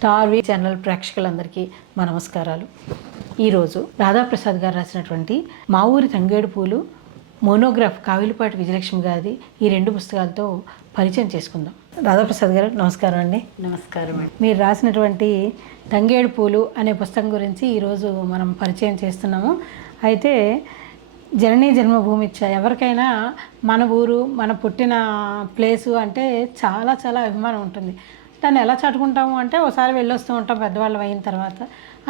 Star వి channel ప్రేక్షకులందరికీ మా నమస్కారాలు. ఈరోజు రాధాప్రసాద్ గారు రాసినటువంటి మా ఊరి తంగేడు పూలు మోనోగ్రాఫ్ కావిలిపాటి విజయలక్ష్మి గారిది ఈ రెండు పుస్తకాలతో పరిచయం చేసుకుందాం. రాధాప్రసాద్ గారు నమస్కారం అండి. నమస్కారం అండి. మీరు రాసినటువంటి తంగేడు పూలు అనే పుస్తకం గురించి ఈరోజు మనం పరిచయం చేస్తున్నాము. అయితే జననీ జన్మభూమి ఎవరికైనా మన ఊరు మన పుట్టిన ప్లేసు అంటే చాలా చాలా అభిమానం ఉంటుంది. దాన్ని ఎలా చాటుకుంటాము అంటే ఒకసారి వెళ్ళొస్తూ ఉంటాం పెద్దవాళ్ళం అయిన తర్వాత.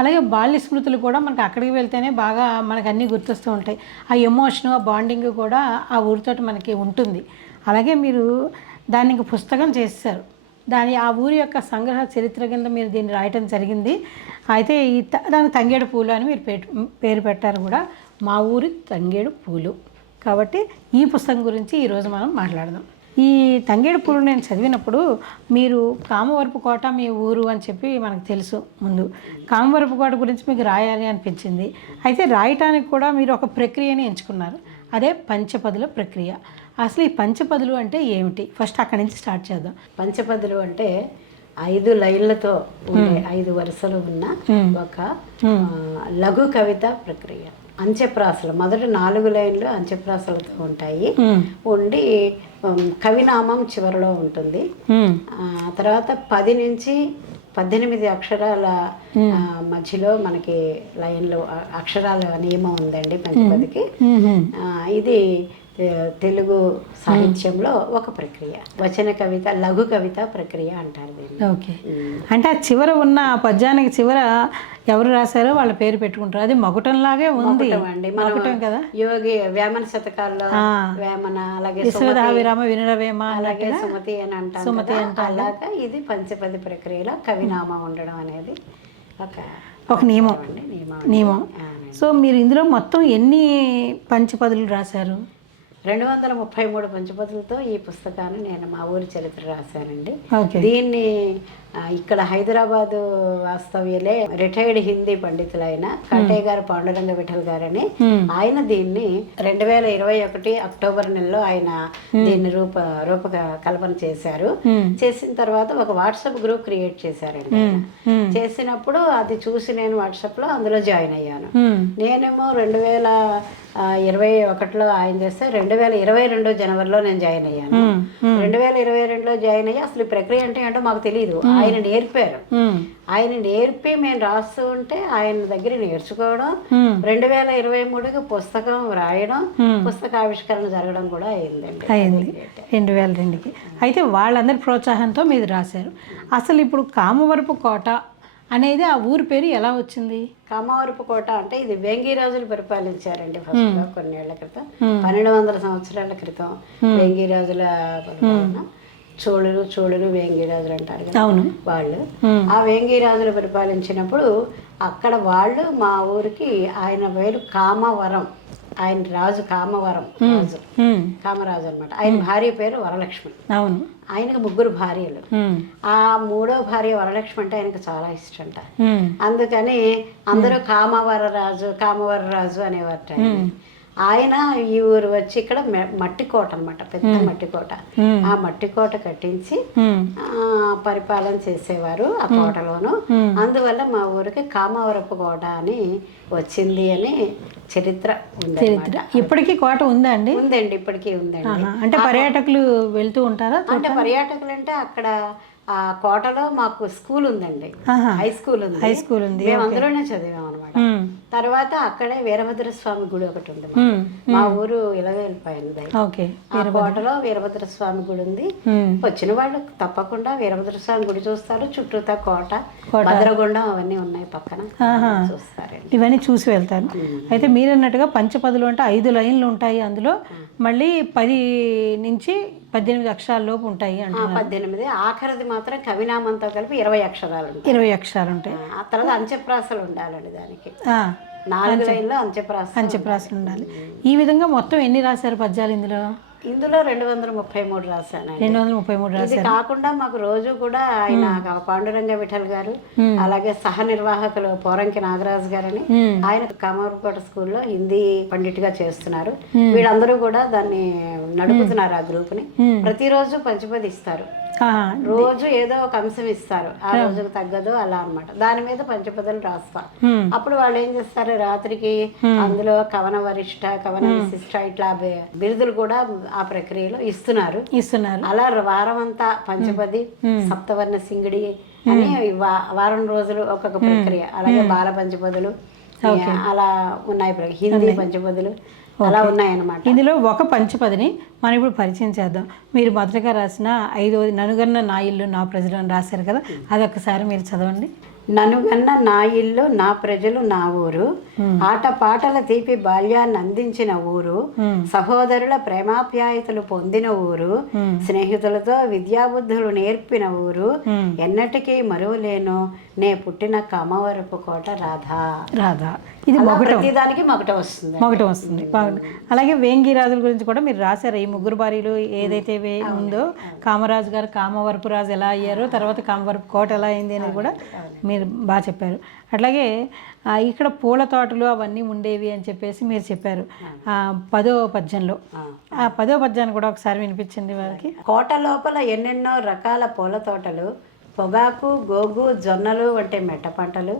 అలాగే బాల్య స్మృతులు కూడా మనకు అక్కడికి వెళ్తేనే బాగా మనకు అన్నీ గుర్తొస్తూ ఉంటాయి. ఆ ఎమోషను ఆ బాండింగ్ కూడా ఆ ఊరితో మనకి ఉంటుంది. అలాగే మీరు దాన్ని ఇంక పుస్తకం చేశారు. ఆ ఊరి యొక్క సంగ్రహ చరిత్ర కింద మీరు దీన్ని రాయటం జరిగింది. అయితే దానికి తంగేడు పూలు అని మీరు పేరు పెట్టారు కూడా, మా ఊరి తంగేడు పూలు. కాబట్టి ఈ పుస్తకం గురించి ఈరోజు మనం మాట్లాడదాం. ఈ తంగేడు పూలు నేను చదివినప్పుడు మీరు కామవరపు కోట మీ ఊరు అని చెప్పి మనకు తెలుసు. ముందు కామవరపు కోట గురించి మీకు రాయాలి అనిపించింది. అయితే రాయటానికి కూడా మీరు ఒక ప్రక్రియని ఎంచుకున్నారు. అదే పంచపదుల ప్రక్రియ. అసలు ఈ పంచపదులు అంటే ఏమిటి? ఫస్ట్ అక్కడి నుంచి స్టార్ట్ చేద్దాం. పంచపదులు అంటే 5 లైన్లతో ఉండే 5 వరుసలు ఉన్న ఒక లఘు కవిత ప్రక్రియ. అంచెప్రాసలు మొదటి 4 లైన్లు అంచెప్రాసలతో ఉంటాయి. ఉండి కవినామం చివరిలో ఉంటుంది. తర్వాత 10 నుంచి 18 అక్షరాల మధ్యలో మనకి లైన్లు అక్షరాల నియమం ఉందండి పంచపదికి. ఇది తెలుగు సాహిత్యంలో ఒక ప్రక్రియ. వచన కవిత లఘు కవిత ప్రక్రియ అంటారు దీన్ని. ఓకే. అంటే ఆ చివర ఉన్న పద్యానికి చివర ఎవరు రాశారో వాళ్ళ పేరు పెట్టుకుంటారు. అది మకుటంలాగే ఉంది అండి. మకుటం కదా. యోగి వేమన శతకాల్లో వేమన, అలాగే విశ్వదాభిరామ వినురవేమ, అలాగే సుమతి అని అంటారు. సుమతి అంటే అలాగా ఇది పంచపది ప్రక్రియలో కవినామం ఉండడం అనేది ఒక నియమం. సో మీరు ఇందులో మొత్తం ఎన్ని పంచపదులు రాశారు? 233 పంచపదులతో ఈ పుస్తకాన్ని నేను మా ఊరి చరిత్ర రాశానండి. దీన్ని ఇక్కడ హైదరాబాదు వాస్తవ్యులే రిటైర్డ్ హిందీ పండితులైన కటయ్య గారు పాండురంగ విఠల్ గారని ఆయన దీన్ని 2021 అక్టోబర్ నెలలో ఆయన దీన్ని రూపకల్పన చేశారు. చేసిన తర్వాత ఒక వాట్సాప్ గ్రూప్ క్రియేట్ చేశారండి. చేసినప్పుడు అది చూసి నేను వాట్సాప్లో అందులో జాయిన్ అయ్యాను. నేనేమో 2021లో ఆయన చేస్తే 2022 జనవరిలో నేను జాయిన్ అయ్యాను. 2022లో జాయిన్ అయ్యి అసలు ఈ ప్రక్రియ అంటే ఏంటో మాకు తెలియదు. ఆయన నేర్పారు. ఆయన నేర్పి మేము రాస్తూ ఉంటే ఆయన దగ్గర నేర్చుకోవడం, 2023కి పుస్తకం రాయడం, పుస్తక ఆవిష్కరణ జరగడం కూడా అయిందండి. 2002కి. అయితే వాళ్ళందరి ప్రోత్సాహంతో మీరు రాశారు. అసలు ఇప్పుడు కామవరపు కోట అనేది ఆ ఊరి పేరు ఎలా వచ్చింది? కామవరపు కోట అంటే ఇది వేంగిరాజులు పరిపాలించారండి. ఫస్ట్ లో కొన్నేళ్ల క్రితం, 1200 సంవత్సరాల క్రితం వేంగిరాజుల పరిపాలన. చోళులు వేంగిరాజులు అంటారు కదా వాళ్ళు. ఆ వేంగిరాజులు పరిపాలించినప్పుడు అక్కడ వాళ్ళు మా ఊరికి ఆయన పేరు కామవరం. ఆయన రాజు కామవరం రాజు, కామరాజు అనమాట. ఆయన భార్య పేరు వరలక్ష్మి. ఆయనకు 3 భార్యలు. ఆ 3వ భార్య వరలక్ష్మి అంటే ఆయనకు చాలా ఇష్టంట. అందుకని అందరూ కామవరరాజు అనేవారట. ఆయన ఈ ఊరు వచ్చి ఇక్కడ మట్టి కోట అనమాట, పెద్ద మట్టి కోట. ఆ మట్టి కోట కట్టించి పరిపాలన చేసేవారు ఆ కోటలోను. అందువల్ల మా ఊరికి కామవరపు కోట అని వచ్చింది అని చరిత్ర ఉంది. ఇప్పటికీ కోట ఉందా అండి? ఉందండి, ఇప్పటికీ ఉందండి. అంటే పర్యాటకులు వెళ్తూ ఉంటారా? అంటే పర్యాటకులు అంటే అక్కడ ఆ కోటలో మాకు స్కూల్ ఉందండి, హై స్కూల్ ఉంది. మేము అందులోనే చదివాం అనమాట. తర్వాత అక్కడే వీరభద్రస్వామి గుడి ఒకటి ఉంది. మా ఊరు ఇలవేలిపోయింది. ఆ కోటలో వీరభద్రస్వామి గుడి ఉంది. వచ్చిన వాళ్ళు తప్పకుండా వీరభద్రస్వామి గుడి చూస్తారు. చుట్టూతా కోట, భద్రగుండం అవన్నీ ఉన్నాయి పక్కన, చూస్తారండి. ఇవన్నీ చూసి వెళ్తారు. అయితే మీరు అన్నట్టుగా పంచపదులు అంటే 5 లైన్లు ఉంటాయి. అందులో మళ్ళీ 10 నుంచి 18 అక్షరాల లోపు ఉంటాయి అంటే 18. ఆఖరిది మాత్రం కవినామంతో కలిపి 20 అక్షరాలు ఉంటాయి. 20 అక్షరాలు ఉంటాయి. ఆ తర్వాత అంచెప్రాసలు ఉండాలండి దానికి. 4 లైన్లో అంచెప్రాసలు ఉండాలి. ఈ విధంగా మొత్తం ఎన్ని రాశారు పద్యాలు ఇందులో? 233 రాశాను. 233 రాశాను. ఇది కాకుండా మాకు రోజు కూడా ఆయన పాండురంగ విఠల్ గారు, అలాగే సహ నిర్వాహకులు పోరంకి నాగరాజు గారని, ఆయన కామవరపుకోట స్కూల్లో హిందీ పండిట్ గా చేస్తున్నారు. వీళ్ళందరూ కూడా దాన్ని నడుపుతున్నారు. ఆ గ్రూప్ ని ప్రతిరోజు పంచపది ఇస్తారు. ఆహా. రోజు ఏదో ఒక అంశం ఇస్తారు, ఆ రోజుకు తగ్గదు అలా అన్నమాట. దాని మీద పంచపదులు రాస్తా. అప్పుడు వాళ్ళు ఏం చేస్తారు, రాత్రికి అందులో కవన వరిష్ట, కవన విశిష్ట ఇట్లా బిరుదులు కూడా ఆ ప్రక్రియలో ఇస్తున్నారు. అలా వారం అంతా పంచపది, సప్తవర్ణ సింగిడి అని వారం రోజులు ఒక్కొక్క ప్రక్రియ. అలాగే బాల పంచపదులు అలా ఉన్నాయి, హిందీ పంచపదులు అలా ఉన్నాయన్నమాట. ఇందులో ఒక పంచపదిని మనం ఇప్పుడు పరిచయం చేద్దాం. మీరు మొదటగా రాసిన 5వది ననుగన్న నా ఇల్లు నా ప్రజలను రాశారు కదా, అదొకసారి మీరు చదవండి. ననుగన్న నా ఇల్లు నా ప్రజలు నా ఊరు, ఆట పాటల తీపి బాల్యాన్ని అందించిన ఊరు, సహోదరుల ప్రేమాప్యాయతలు పొందిన ఊరు, స్నేహితులతో విద్యాబుద్ధులు నేర్పిన ఊరు, ఎన్నటికీ మరువలేను నే పుట్టిన కమవరపు కోట రాధా. ఇది ప్రతిదానికి మొగట వస్తుంది. అలాగే వేంగిరాజుల గురించి కూడా మీరు రాశారు. ఈ ముగ్గురు భార్యలు ఏదైతే ఉందో, కామరాజు గారు కామవరపు రాజు ఎలా అయ్యారో, తర్వాత కామవరపు కోట ఎలా అయింది అనేది కూడా మీరు బాగా చెప్పారు. అట్లాగే ఇక్కడ పూల తోటలు అవన్నీ ఉండేవి అని చెప్పేసి మీరు చెప్పారు 10వ పద్యంలో. ఆ 10వ పద్యాన్ని కూడా ఒకసారి వినిపించండి వారికి. కోట లోపల ఎన్నెన్నో రకాల పూల తోటలు, పొగాకు, గోగు, జొన్నలు వంటి మెట్ట పంటలు,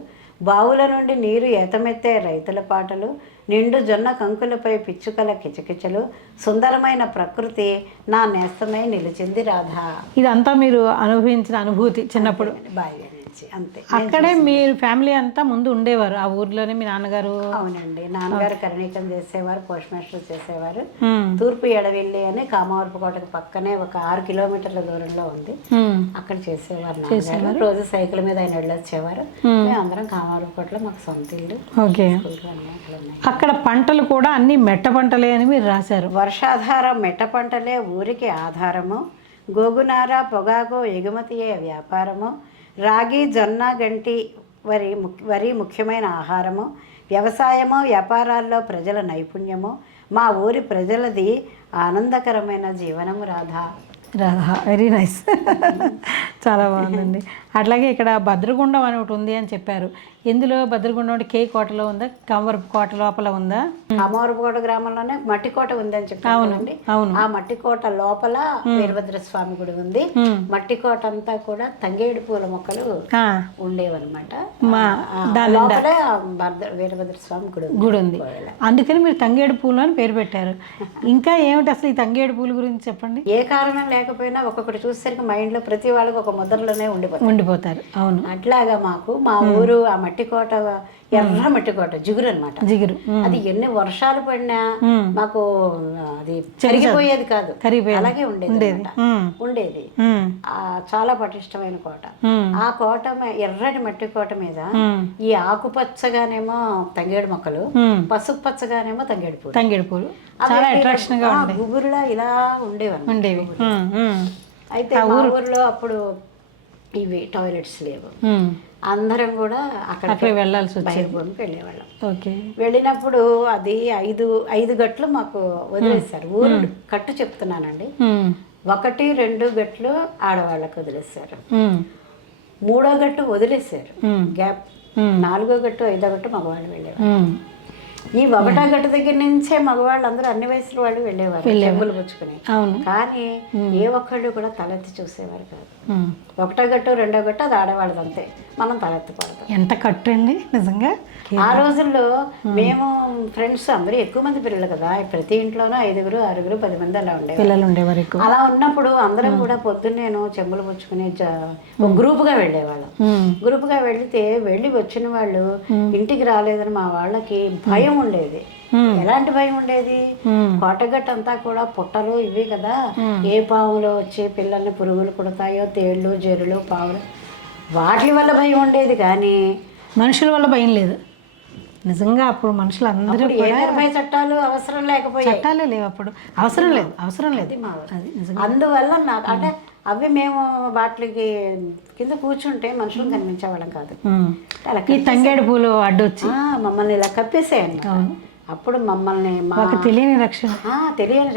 బావుల నుండి నీరు ఏతమెత్తే రైతుల పాటలు, నిండు జొన్న కంకులపై పిచ్చుకల కిచకిచలు, సుందరమైన ప్రకృతి నా నేస్తమై నిలిచింది రాధా. ఇదంతా మీరు అనుభవించిన అనుభూతి చిన్నప్పుడు బాగా అంతే. అక్కడే మీరు ఫ్యామిలీ అంతా ముందు ఉండేవారు ఆ ఊర్లోనే? మీ నాన్నగారు? అవునండి, నాన్నగారు కరణీకం చేసేవారు, పోస్ట్ మాస్టర్ చేసేవారు. తూర్పు ఎడవెల్లి అని కామవరపు కోటకు పక్కనే ఒక 6 కిలోమీటర్ల దూరంలో ఉంది, అక్కడ చేసేవారు నాన్నగారు. రోజు సైకిల్ మీద ఆయన వెళ్ళొచ్చేవారు. మేము అందరం కామవరపు కోటలో మాకు సొంత ఇల్లు. ఓకే. అక్కడ పంటలు కూడా అన్ని మెట్ట పంటలే అని మీరు రాశారు. వర్షాధారం మెట్ట పంటలే ఊరికి ఆధారము, గోగునార పొగాకు ఎగుమతియే వ్యాపారము, రాగి జొన్న గంటి వరి ముఖ్యమైన ఆహారము, వ్యవసాయము వ్యాపారాల్లో ప్రజల నైపుణ్యము, మా ఊరి ప్రజలది ఆనందకరమైన జీవనము రాధా. Very nice. చాలా బాగుందండి. అట్లాగే ఇక్కడ భద్రగుండం అని ఒకటి ఉంది అని చెప్పారు. ఎందులో భద్రగుండం అంటే కే కోటలో ఉందా, కామవరపు కోట లోపల ఉందా? కామవరపు కోట గ్రామంలోనే మట్టి కోట ఉంది అని చెప్పానండి. ఆ మట్టి కోట లోపల వీరభద్ర స్వామి గుడి ఉంది. మట్టి కోట అంతా కూడా తంగేడు పూల మొక్కలు ఉండేవన్నమాట. లోపలే వీరభద్ర స్వామి గుడి ఉంది. అందుకని మీరు తంగేడు పూలు అని పేరు పెట్టారు. ఇంకా ఏమిటి అసలు ఈ తంగేడు పూల గురించి చెప్పండి. ఏ కారణం లేకపోయినా ఒక్కొక్కటి చూసేసరికి మైండ్ లో ప్రతి వాళ్ళకి ఒక ముద్రలోనే ఉండిపోతారు. అవును, అట్లాగా మాకు మా ఊరు ఆ మట్టి కోట, ఎర్ర మట్టి కోట, జిగురు అనమాట. జిగురు అది ఎన్ని వర్షాలు పడినా మాకు అది చెరిగిపోయేది కాదు, అలాగే ఉండేది. చాలా పటిష్టమైన కోట. ఆ కోట ఎర్రటి మట్టి కోట మీద ఈ ఆకుపచ్చగానేమో తంగేడు మొక్కలు, పసుపు పచ్చగానేమో తంగేడు పూలు గుబురులా ఇలా ఉండేవి. అయితే మా ఊర్లో అప్పుడు ఇవి టాయిలెట్స్ లేవు. అందరం కూడా అక్కడ వెళ్ళాల్సి వెళ్ళేవాళ్ళం. వెళ్ళినప్పుడు అది 5 గట్లు మాకు వదిలేస్తారు. ఊరు కట్టు చెప్తున్నానండి. 1, 2 గట్లు ఆడవాళ్ళకు వదిలేస్తారు, 3వ గట్టు వదిలేశారు గ్యాప్, 4వ గట్టు 5వ గట్టు మగవాళ్ళు వెళ్ళేవారు. ఈ 1వ గట్టు దగ్గర నుంచే మగవాళ్ళు అందరూ అన్ని వయసుల వాళ్ళు వెళ్ళేవారు చెంబులు పుచ్చుకుని. కానీ ఏ ఒక్కళ్ళు కూడా తలెత్తి చూసేవారు కాదు. 1వ గట్టు 2వ గట్టు అది ఆడవాళ్ళది అంతే, మనం తలెత్తకూడదు. ఎంత కట్టు అండి నిజంగా. ఆ రోజుల్లో మేము ఫ్రెండ్స్ అందరూ ఎక్కువ మంది పిల్లలు కదా, ప్రతి ఇంట్లోనూ 5, 6, 10 మంది అలా ఉండేవారు. అలా ఉన్నప్పుడు అందరం కూడా పొద్దున్నేను చెంబులు పుచ్చుకుని ఒక గ్రూప్గా వెళ్ళేవాళ్ళం. గ్రూప్గా వెళ్ళి వచ్చిన వాళ్ళు ఇంటికి రాలేదని మా వాళ్ళకి భయం ఉండేది. ఎలాంటి భయం ఉండేది? కోటగట్టంతా కూడా పుట్టలు ఇవి కదా, ఏ పాములు వచ్చి పిల్లల్ని పురుగులు కుడతాయో, తేళ్ళు జెరులు పావులు, వాటి వల్ల భయం ఉండేది. కానీ మనుషుల వల్ల భయం లేదు నిజంగా. అప్పుడు మనుషులు అందరూ నిర్భయ చట్టాలు అవసరం లేకపోయాయి, చట్టాలే లేవు అప్పుడు, అవసరం లేదు. అందువల్ల నాకు అంటే అవి మేము వాటికి కింద కూర్చుంటే మనుషులు కనిపించేవాళ్ళం కాదు. ఈ తంగేడు పూలు అడ్డొచ్చి మమ్మల్ని ఇలా కప్పేసేయండి. అప్పుడు మమ్మల్ని తెలియని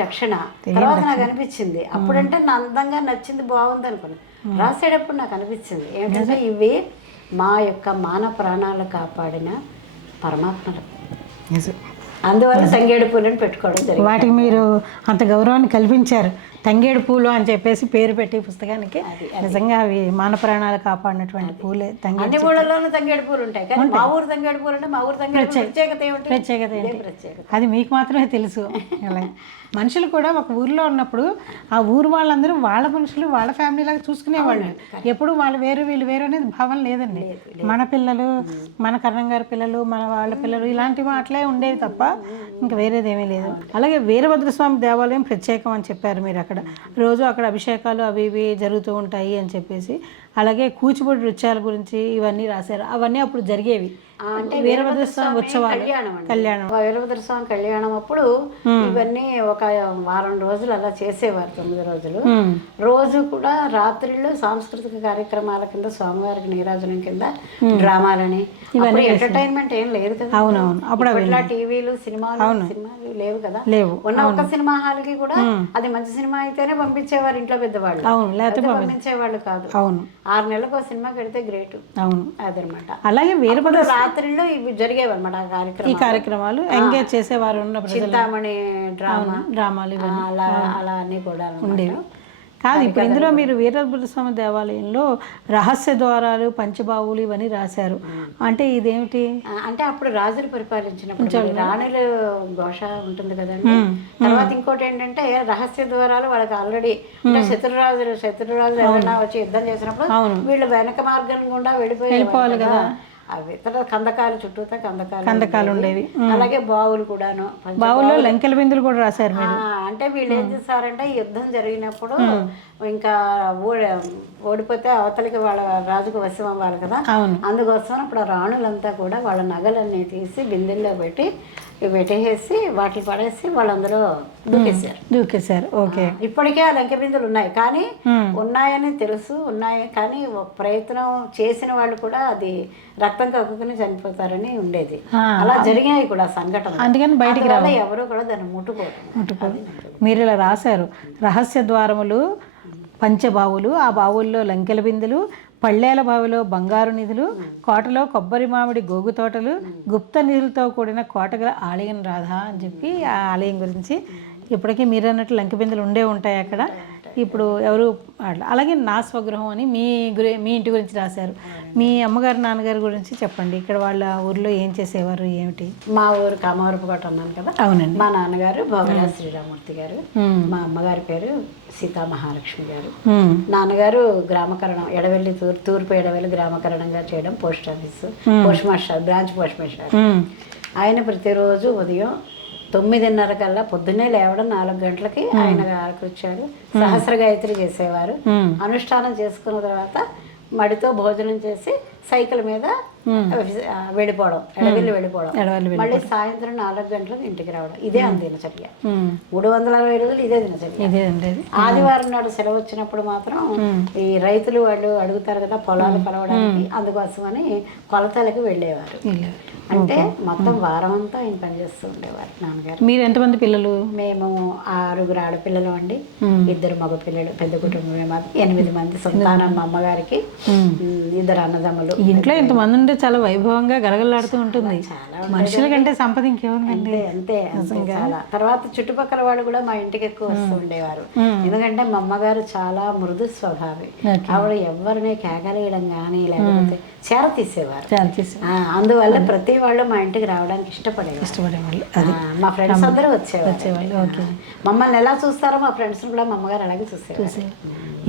రక్షణ తర్వాత నాకు అనిపించింది. అప్పుడంటే నా అందంగా నచ్చింది, బాగుంది అనుకున్నాను. రాసేటప్పుడు నాకు అనిపించింది ఏంటంటే ఇవి మా యొక్క మాన ప్రాణాలు కాపాడిన పరమాత్మలు. అందువల్ల తంగేడు పూలను పెట్టుకోవడం జరిగింది. వాటికి మీరు అంత గౌరవాన్ని కల్పించారు. తంగేడు పూలు అని చెప్పేసి పేరు పెట్టి పుస్తకానికి. నిజంగా అవి మాన ప్రాణాలు కాపాడినటువంటి పూలే తంగేడు. అన్ని ఊళ్ళలోనూ తంగేడు పూలు ఉంటాయి, కానీ మా ఊరు తంగేడు పూలు అంటే మా ఊరు తంగేడు ప్రత్యేకత ఏమిటి? ప్రత్యేకత ఏంటి? ప్రత్యేకత అది మీకు మాత్రమే తెలుసు. అలా మనుషులు కూడా ఒక ఊరిలో ఉన్నప్పుడు ఆ ఊరు వాళ్ళందరూ వాళ్ళ మనుషులు వాళ్ళ ఫ్యామిలీ లాగా చూసుకునేవాళ్ళు. ఎప్పుడు వాళ్ళు వేరు వీళ్ళు వేరు అనేది భావన లేదండి. మన పిల్లలు, మన కరణం గారి పిల్లలు, మన వాళ్ళ పిల్లలు ఇలాంటివి అట్లే ఉండేవి తప్ప ఇంకా వేరేదేమీ లేదు. అలాగే వీరభద్రస్వామి దేవాలయం ప్రత్యేకం అని చెప్పారు మీరు. అక్కడ రోజు అక్కడ అభిషేకాలు అవి ఇవి జరుగుతూ ఉంటాయి అని చెప్పేసి, అలాగే కూచిపూడి నృత్యాల గురించి ఇవన్నీ రాశారు. అవన్నీ అప్పుడు జరిగేవి. అంటే వీరభద్రస్వామి ఉత్సవాలు, కళ్యాణం, వీరభద్రస్వామి కళ్యాణం అప్పుడు ఇవన్నీ ఒక వారం రోజులు అలా చేసేవారు. 9 రోజులు రోజు కూడా రాత్రిళ్ళు సాంస్కృతిక కార్యక్రమాల కింద స్వామివారికి నీరాజనం కింద డ్రామాలని, ఇవన్నీ ఎంటర్టైన్మెంట్ ఏం లేదు కదా. అవునవును. అప్పుడు ఇట్లా టీవీలు సినిమాలు లేవు కదా. లేవు. ఉన్న ఒక్క సినిమా హాల్కి కూడా అది మంచి సినిమా అయితేనే పంపించేవారు ఇంట్లో పెద్దవాళ్ళు. అవును, లేకపోతే పంపించేవాళ్ళు కాదు. అవును, 6 నెలలకు ఒక సినిమా కడితే గ్రేట్. అవును, అదనమాట. అలాగే వీరభద్ర రాత్రిళ్ళు ఇవి జరిగేవి అనమాట. ఈ కార్యక్రమాలు ఎంగేజ్ చేసేవారు. చింతామణి డ్రామాలు అలా అలా అన్ని కూడా ఉండేవి కాదు. ఇప్పుడు ఇందులో మీరు వీరభద్రస్వామి దేవాలయంలో రహస్య ద్వారాలు, పంచబావులు ఇవన్నీ రాశారు. అంటే ఇదేమిటి? అంటే అప్పుడు రాజులు పరిపాలించినప్పుడు రాణులు ఘోష ఉంటుంది కదండి. తర్వాత ఇంకోటి ఏంటంటే రహస్య ద్వారాలు వాళ్ళకి ఆల్రెడీ అంటే శత్రురాజులు ఎవరైనా వచ్చి యుద్ధం చేసినప్పుడు వీళ్ళు వెనక మార్గం గుండా వెళ్ళిపోవాలి కదా. అవి తర్వాత కందకాలు, చుట్టూతా కందకాలు ఉండేవి. అలాగే బావులు కూడాను. బావుల్లో లంకెల బిందులు కూడా రాశారు మీరు. అంటే వీళ్ళు ఏం చేస్తారంటే ఈ యుద్ధం జరిగినప్పుడు ఇంకా ఓడిపోతే అవతలికి వాళ్ళ రాజుకు వశం అవ్వాలి కదా. అందుకోసం అప్పుడు రాణులంతా కూడా వాళ్ళ నగలన్నీ తీసి బిందెల్లో పెట్టి పెట్టేసి వాటిని పడేసి వాళ్ళందరూ దూకేశారు. ఓకే. ఇప్పటికే ఆ లంకె బిందులు ఉన్నాయి, కానీ ఉన్నాయని తెలుసు, ఉన్నాయి కానీ ప్రయత్నం చేసిన వాళ్ళు కూడా అది రక్తం కక్కుని చనిపోతారని ఉండేది. అలా జరిగినాయి కూడా సంఘటన. అందుకని బయటికి ఎవరు కూడా దాన్ని ముట్టుకోరు. మీరు ఇలా రాశారు. రహస్య ద్వారములు, పంచబావులు, ఆ బావుల్లో లంకెల బిందులు, పళ్ళేల బావిలో బంగారు నిధులు, కోటలో కొబ్బరి మామిడి గోగు తోటలు, గుప్త నిధులతో కూడిన కోటగల ఆలయం రాధా అని చెప్పి ఆ ఆలయం గురించి. ఇప్పటికీ మీరు అన్నట్లు లంకె బిందులు ఉండే ఉంటాయి అక్కడ. ఇప్పుడు ఎవరు అట్లా. అలాగే నా స్వగృహం అని మీ ఇంటి గురించి రాశారు. మీ అమ్మగారు నాన్నగారి గురించి చెప్పండి. ఇక్కడ వాళ్ళ ఊర్లో ఏం చేసేవారు, ఏమిటి? మా ఊరు కామవరపుకోట అన్నాను కదా. అవునండి. మా నాన్నగారు భోగరాజ శ్రీరామూర్తి గారు, మా అమ్మగారి పేరు సీతామహాలక్ష్మి గారు. నాన్నగారు గ్రామకరణం ఎడవెల్లి తూర్పు ఎడవెల్లి గ్రామకరణంగా చేయడం post office post master, branch post master. ఆయన ప్రతిరోజు ఉదయం 9:30 కల్లా పొద్దున్నే లేవడం 4 గంటలకి ఆయన వచ్చారు. సహస్ర గాయత్రి చేసేవారు. అనుష్ఠానం చేసుకున్న తర్వాత మడితో భోజనం చేసి సైకిల్ మీద వెళ్ళిపోవడం, వెళ్ళిపోవడం. మళ్ళీ సాయంత్రం 4 గంటలకు ఇంటికి రావడం. ఇదే దినచర్య. 360 రోజులు ఇదే దినచర్య. ఆదివారం నాడు సెలవు వచ్చినప్పుడు మాత్రం ఈ రైతులు వాళ్ళు అడుగుతారు కదా పొలాలు కలవడానికి, అందుకోసమని కొలతలకు వెళ్ళేవారు. అంటే మొత్తం వారం అంతా ఆయన పనిచేస్తూ ఉండేవారు నాన్నగారు. మీరు ఎంతమంది పిల్లలు? మేము 6 ఆడపిల్లలు అండి, 2 మగ పిల్లలు. పెద్ద కుటుంబమే మాది. 8 మంది సంతానం. మా అమ్మగారికి 2 అన్నదమ్ములు. ఇంట్లో ఇంతమంది ఉంటే చాలా వైభవంగా గలగలాడుతూ ఉంటుంది. మనుషుల కంటే సంపద ఇంకేముందండి. అంతే చాలా. తర్వాత చుట్టుపక్కల వాళ్ళు కూడా మా ఇంటికి ఎక్కువ వస్తూ ఉండేవారు. ఎందుకంటే మా అమ్మగారు చాలా మృదు స్వభావి. ఆవిడ ఎవరిని కేకలేయడం కానీ లేకపోతే చేర తీసేవారు. అందువల్ల ప్రతి వాళ్ళు మా ఇంటికి రావడానికి ఇష్టపడేవాళ్ళు. మా ఫ్రెండ్స్ అందరూ వచ్చేవాళ్ళు. మమ్మల్ని ఎలా చూస్తారో మా ఫ్రెండ్స్ కూడా మా అమ్మగారు అలాగే చూసేవారు.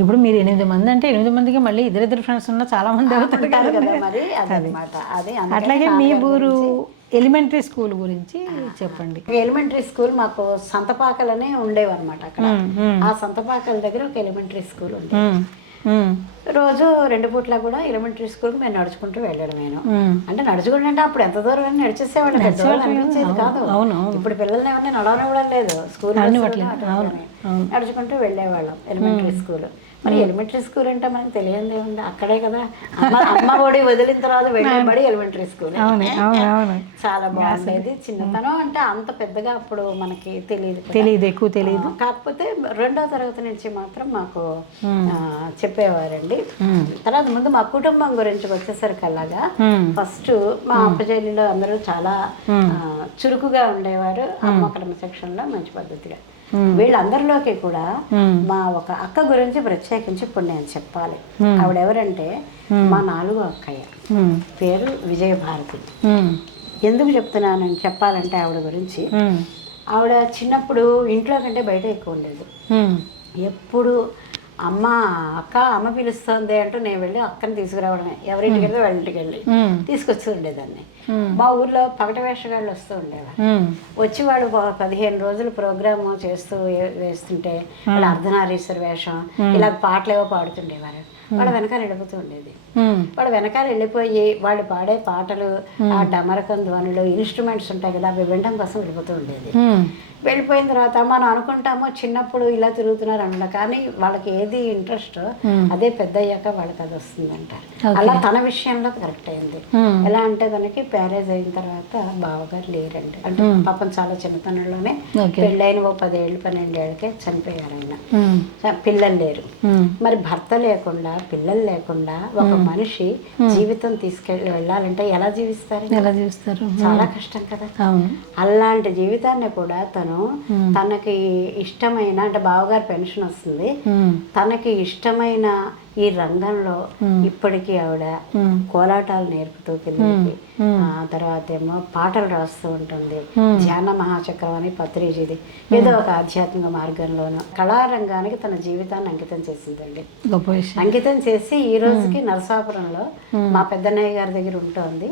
ఇప్పుడు మీరు 8 మంది అంటే 8 మందికి మళ్ళీ ఇద్దరు ఫ్రెండ్స్ ఉన్న చాలా మంది అవుతారు కదా మరి. అట్లాగే మీ ఊరు ఎలిమెంటరీ స్కూల్ గురించి చెప్పండి. ఎలిమెంటరీ స్కూల్ మాకు సంతపాకలనే ఉండేవన్నమాట. అక్కడ ఆ సంతపాకల దగ్గర ఒక ఎలిమెంటరీ స్కూల్ ఉంది. రోజు 2 పూట్ల కూడా ఎలిమెంటరీ స్కూల్కి మేము నడుచుకుంటూ వెళ్ళడం. నేను అంటే నడుచుకుంటే అంటే అప్పుడు ఎంత దూరం నడిచేసేవాళ్ళు, అనిపించేది కాదు. ఇప్పుడు పిల్లల్ని ఎవరిని నడవనివ్వడం లేదు. స్కూల్ నడుచుకుంటూ వెళ్ళేవాళ్ళం ఎలిమెంటరీ స్కూల్. మరి ఎలిమెంటరీ స్కూల్ అంటే మనకి తెలియదే ఉంది. అక్కడే కదా అమ్మ ఒడి వదిలిన తర్వాత వెళ్ళబడి ఎలిమెంటరీ స్కూల్. చాలా బాగుండేది. చిన్నతనం అంటే అంత పెద్దగా అప్పుడు మనకి తెలియదు, ఎక్కువ తెలియదు. కాకపోతే 2వ తరగతి నుంచి మాత్రం మాకు చెప్పేవారండి. అండి. తర్వాత ముందు మా కుటుంబం గురించి వచ్చేసరికి అలాగా ఫస్ట్ మా అప్పచెల్లిలో అందరూ చాలా చురుకుగా ఉండేవారు. అమ్మ క్రమశిక్షణలో మంచి పద్ధతిగా. వీళ్ళందరిలోకి కూడా మా ఒక అక్క గురించి ప్రత్యేకించి ఇప్పుడు నేను చెప్పాలి. ఆవిడెవరంటే మా 4వ అక్కయ్య, పేరు విజయభారతి. ఎందుకు చెప్తున్నానని చెప్పాలంటే ఆవిడ గురించి, ఆవిడ చిన్నప్పుడు ఇంట్లో కంటే బయట ఎక్కువ ఉండేది. ఎప్పుడు అమ్మ పిలుస్తుంది అంటూ నేను వెళ్ళి అక్కని తీసుకురావడమే. ఎవరింటికి వెళ్తే వాళ్ళ ఇంటికి వెళ్ళి తీసుకొచ్చి ఉండేదాన్ని. మా ఊర్లో పగట వేషగాళ్ళు వస్తూ ఉండేవారు. వచ్చి వాడు 15 రోజులు ప్రోగ్రాము చేస్తూ వేస్తుంటే వాళ్ళు అర్ధనారీశ్వర వేషం ఇలా పాటలు ఏవో పాడుతుండేవారు. వాళ్ళ వెనకాల వెళ్ళిపోతూ ఉండేది. వాళ్ళ వెనకాల వెళ్ళిపోయి వాళ్ళు పాడే పాటలు, ఆ డమరకం ధ్వనులు, ఇన్స్ట్రుమెంట్స్ ఉంటాయి కదా, అవి వినడం కోసం వెళ్ళిపోతూ ఉండేది. వెళ్ళిపోయిన తర్వాత మనం అనుకుంటామో చిన్నప్పుడు ఇలా తిరుగుతున్నారు అన్న, కానీ వాళ్ళకి ఏది ఇంట్రెస్ట్ అదే పెద్ద అయ్యాక వాళ్ళకి అది వస్తుందంటారు. అలా తన విషయంలో కరెక్ట్ అయింది. ఎలా అంటే తనకి మ్యారేజ్ అయిన తర్వాత బావగారు లేరండి. అంటే పాపం చాలా చిన్నతనంలోనే పెళ్ళైన 10 ఏళ్ళు 12 ఏళ్ళకే చనిపోయారు ఆయన. పిల్లలు లేరు. మరి భర్త లేకుండా పిల్లలు లేకుండా ఒక మనిషి జీవితం వెళ్ళాలంటే ఎలా జీవిస్తారు? చాలా కష్టం కదా. అలాంటి జీవితాన్ని కూడా తనకి ఇష్టమైన, అంటే బావగారు పెన్షన్ వస్తుంది, తనకి ఇష్టమైన ఈ రంగంలో ఇప్పటికీ ఆవిడ కోలాటాలు నేర్పుతూ పిల్లలకి, తర్వాత ఏమో పాటలు రాస్తూ ఉంటుంది. ధ్యాన మహాచక్రం అని పత్రిజీది, ఏదో ఒక ఆధ్యాత్మిక మార్గంలోనూ కళారంగానికి తన జీవితాన్ని అంకితం చేసిందండి. అంకితం చేసి ఈ రోజుకి నరసాపురంలో మా పెద్దన్నయ్య గారి దగ్గర ఉంటుంది.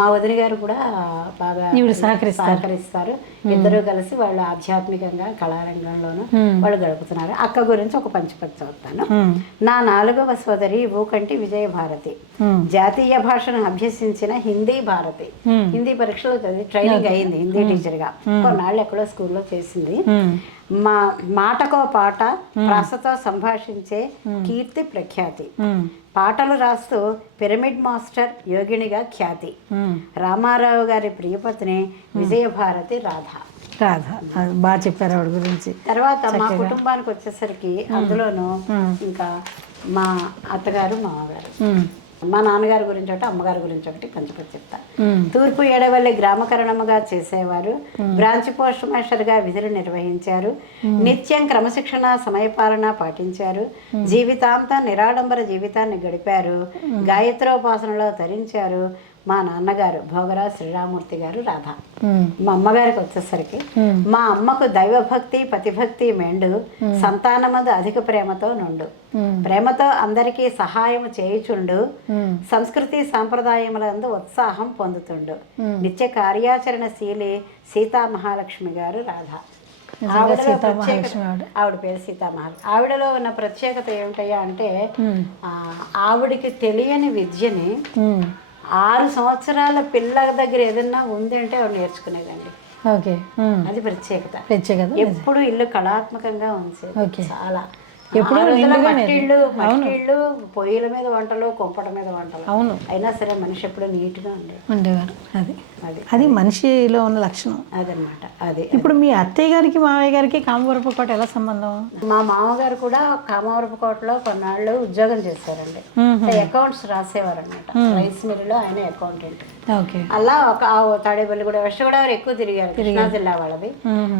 మా వదిన గారు కూడా బాగా సహకరిస్తారు. ఇద్దరు కలిసి వాళ్ళు ఆధ్యాత్మికంగా కళారంగంలోనూ వాళ్ళు గడుపుతున్నారు. అక్క గురించి ఒక పంచపతి చదువుతాను. నా 4వ సోదరి ఊకంటి విజయభారతి, జాతీయ భాషను అభ్యసించిన హిందీ భారతి. హిందీ పరీక్షలో ట్రైనింగ్ అయింది, హిందీ టీచర్గా కొన్నాళ్ళు ఎక్కడో స్కూల్లో చేసింది. మాటకో పాట, ప్రాసతో సంభాషించే కీర్తి ప్రఖ్యాతి. పాటలు రాస్తూ పిరమిడ్ మాస్టర్ యోగినిగా ఖ్యాతి. రామారావు గారి ప్రియపత్ని విజయభారతి రాధ. బాగా చెప్పారు ఆవిడ గురించి. తర్వాత మా కుటుంబానికి వచ్చేసరికి అందులోనూ ఇంకా మా అత్తగారు, మామగారు, మా నాన్నగారి గురించి ఒకటి, అమ్మగారి గురించి ఒకటి పంచుకొని చెప్తా. తూర్పు ఎడవల్లి గ్రామకరణముగా చేసేవారు. బ్రాంచ్ పోస్ట్ మాస్టర్గా విధులు నిర్వహించారు. నిత్యం క్రమశిక్షణ, సమయపాలన పాటించారు. జీవితాంతం నిరాడంబర జీవితాన్ని గడిపారు. గాయత్రోపాసనలో తరించారు. మా నాన్నగారు భోగరా శ్రీరామూర్తి గారు రాధ. మా అమ్మగారికి వచ్చేసరికి, మా అమ్మకు దైవభక్తి పతిభక్తి మెండు, సంతానమందు అధిక ప్రేమతో నుండు, ప్రేమతో అందరికీ సహాయం చేయుచుండు, సంస్కృతి సాంప్రదాయములందు ఉత్సాహం పొందుతుండు, నిత్య కార్యాచరణశీలి సీతా మహాలక్ష్మి గారు రాధ. ఆవిడ పేరు సీతామహాలక్ష్మి. ఆవిడలో ఉన్న ప్రత్యేకత ఏమిటయ్యా అంటే, ఆవిడికి తెలియని విద్యని 6 సంవత్సరాల పిల్లల దగ్గర ఏదన్నా ఉంది అంటే ఆవిడ నేర్చుకునేదండి. అది ప్రత్యేకత. ఎప్పుడు ఇల్లు కళాత్మకంగా ఉంది. చాలా ఎప్పుడు మట్టిళ్ళు పొయ్యిల మీద వంటలు, కొంపట మీద వంటలు. అవును, అయినా సరే మనిషి ఎప్పుడు నీట్గా ఉండేవారు. అది మనిషిలో ఉన్న లక్షణం అదనమాట. అది ఇప్పుడు మీ అత్తయ్య గారికి మామయ్య గారికి కామవరపుకోట ఎలా సంబంధం? మా మామగారు కూడా కామవరపుకోటలో కొన్నాళ్ళు ఉద్యోగం చేశారండి. అకౌంట్స్ రాసేవారు అనమాట. రైస్ మిల్లులో ఆయన అకౌంటెంట్. అలా ఒక తాడేపల్లి కూడా, వెస్ట్ గోదావరి ఎక్కువ తిరిగారు, కృష్ణా జిల్లా వాళ్ళది.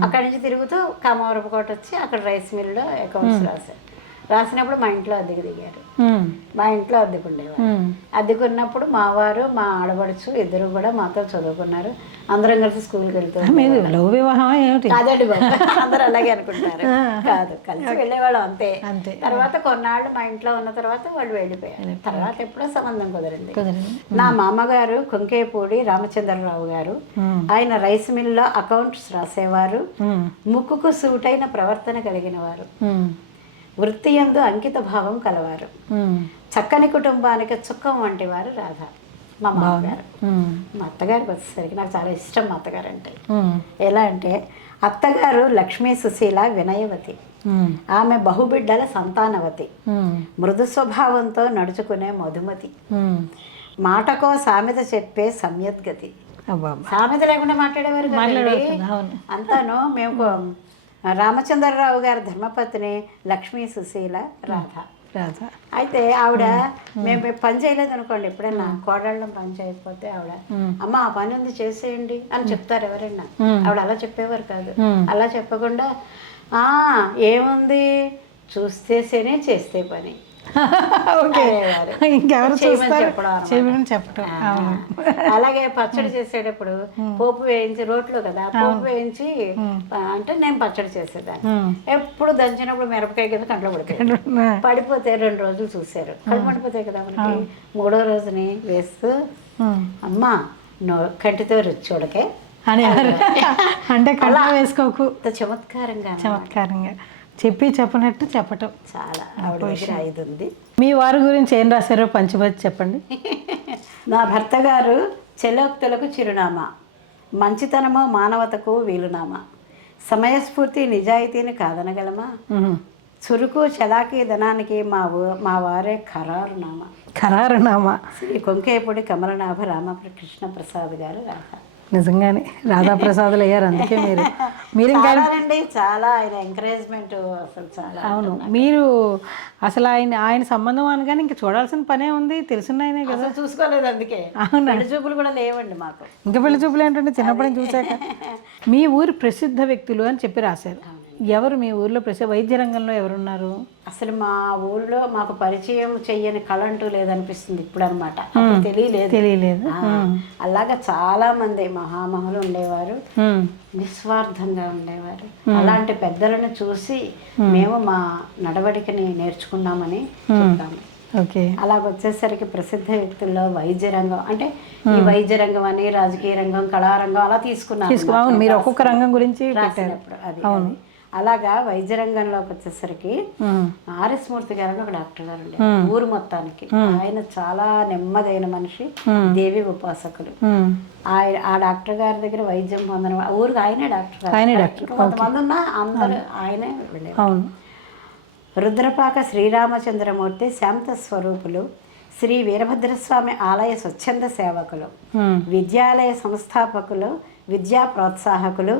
అక్కడి నుంచి తిరుగుతూ కామవరపుకోట వచ్చి అక్కడ రైస్ మిల్లులో అకౌంట్స్ రాసినప్పుడు మా ఇంట్లో అద్దెకు దిగారు. మా ఇంట్లో అద్దెకుండేవారు. అద్దెకున్నప్పుడు మా వారు, మా ఆడబడుచు ఇద్దరు కూడా మాతో చదువుకున్నారు. అందరం కలిసి స్కూల్కి వెళ్తారు. కాదండి బాబు, అందరూ అలాగే అనుకుంటారు. కాదు, కలిసి వెళ్ళేవాళ్ళం అంతే. తర్వాత కొన్నాళ్ళు మా ఇంట్లో ఉన్న తర్వాత వాళ్ళు వెళ్ళిపోయారు. తర్వాత ఎప్పుడో సంబంధం కుదిరింది. నా మామగారు కుంకేపూడి రామచంద్రరావు గారు. ఆయన రైస్ మిల్లో అకౌంట్స్ రాసేవారు. ముక్కుకు సూటైన ప్రవర్తన కలిగిన వారు. వృత్తి యందు అంకిత భావం కలవారు. చక్కని కుటుంబానికి చుక్కం వంటి వారు రాధ. మా మామగారు. మా అత్తగారికి వచ్చేసరికి నాకు చాలా ఇష్టం మా అత్తగారు అంటే. ఎలా అంటే, అత్తగారు లక్ష్మీ సుశీల వినయవతి. ఆమె బహుబిడ్డల సంతానవతి. మృదు స్వభావంతో నడుచుకునే మధుమతి. మాటకో సామెత చెప్పే సమ్యద్గతి. సామెత లేకుండా మాట్లాడేవారు అంతాను. మేము రామచంద్రరావు గారి ధర్మపత్ని లక్ష్మీ సుశీల రాధ. రాధా. అయితే ఆవిడ మేము పని చేయలేదు అనుకోండి, ఎప్పుడైనా కోడళ్ళం పని చేయకపోతే ఆవిడ అమ్మ ఆ పని ఉంది చేసేయండి అని చెప్తారు ఎవరైనా. ఆవిడ అలా చెప్పేవారు కాదు. అలా చెప్పకుండా ఏముంది చూస్తేనే చేస్తే పని ఓకే, ఇంకెవరు చూస్తారు చెప్పడం చెప్పడం. అలాగే పచ్చడి చేసేటప్పుడు పోపు వేయించి రోట్లో కదా పోపు వేయించి అంటే నేను పచ్చడి చేసేదాన్ని. ఎప్పుడు దంచినప్పుడు మిరపకాయ కింద కంట్లో పడిపోతే 2 రోజులు చూసారు, కళ్ళు పడిపోతాయి కదా మనకి. 3వ రోజుని వేస్తూ అమ్మా కంటితో రుచి చూడకే అని అంటే కళ్ళ వేసుకోకు, చమత్కారంగా చెప్పినట్టు చెప్పటం చాలా ఇది ఉంది. మీ వారి గురించి ఏం రాశారో పంచపతి చెప్పండి. నా భర్త గారు చెలోక్తులకు చిరునామా, మంచితనము మానవతకు వీలునామా, సమయస్ఫూర్తి నిజాయితీని కాదనగలమా, చురుకు చలాకీ ధనానికి మా వారే ఖరారునామా. శ్రీ కొంకేపూడి కమలనాభ రామకృష్ణ ప్రసాద్ గారు రాధ. నిజంగానే రాధాప్రసాదులు అయ్యారు, అందుకే మీరు ఇంకా చాలా ఆయన ఎంకరేజ్మెంట్ అసలు చాలా. అవును, మీరు అసలు ఆయన సంబంధం అనగానే ఇంకా చూడాల్సిన పనే ఉంది, తెలుసున్నాయనే కదా. చూసుకోలేదు, అందుకే పెళ్లి చూపులు కూడా లేవండి మాకు. ఇంకా పెళ్లి చూపులు ఏంటంటే చిన్నప్పటి నుంచి చూసాక. మీ ఊరి ప్రసిద్ధ వ్యక్తులు అని చెప్పి రాశారు. ఎవరు మీ ఊర్లో వైద్య రంగంలో ఎవరున్నారు? అసలు మా ఊర్లో మాకు పరిచయం చెయ్యని కళ అంటూ లేదనిపిస్తుంది ఇప్పుడు అనమాట. తెలియలేదు. అలాగా చాలా మంది మహామహులు ఉండేవారు, నిస్వార్థంగా ఉండేవారు. అలాంటి పెద్దలను చూసి మేము మా నడవడికని నేర్చుకున్నామని చెప్తాము. అలాగొచ్చేసరికి ప్రసిద్ధ వ్యక్తుల్లో వైద్య రంగం అంటే ఈ వైద్య రంగం అని, రాజకీయ రంగం, కళారంగం అలా తీసుకున్నాను. మీరు ఒక్కొక్క రంగం గురించి అది అలాగా వైద్య రంగంలోకి వచ్చేసరికి ఆర్ఎస్ మూర్తి గారు ఒక డాక్టర్ గారు ఉండే ఊరు మొత్తానికి. ఆయన చాలా నెమ్మదైన మనిషి, దేవి ఉపాసకులు. ఆ డాక్టర్ గారి దగ్గర వైద్యం పొందడం, ఊరికి ఆయనే డాక్టర్. కొంతమంది ఉన్నా అందరూ ఆయనే వెళ్ళారు. రుద్రపాక శ్రీరామచంద్రమూర్తి శాంత స్వరూపులు, శ్రీ వీరభద్రస్వామి ఆలయ స్వచ్ఛంద సేవకులు, విద్యాలయ సంస్థాపకులు, విద్యా ప్రోత్సాహకులు,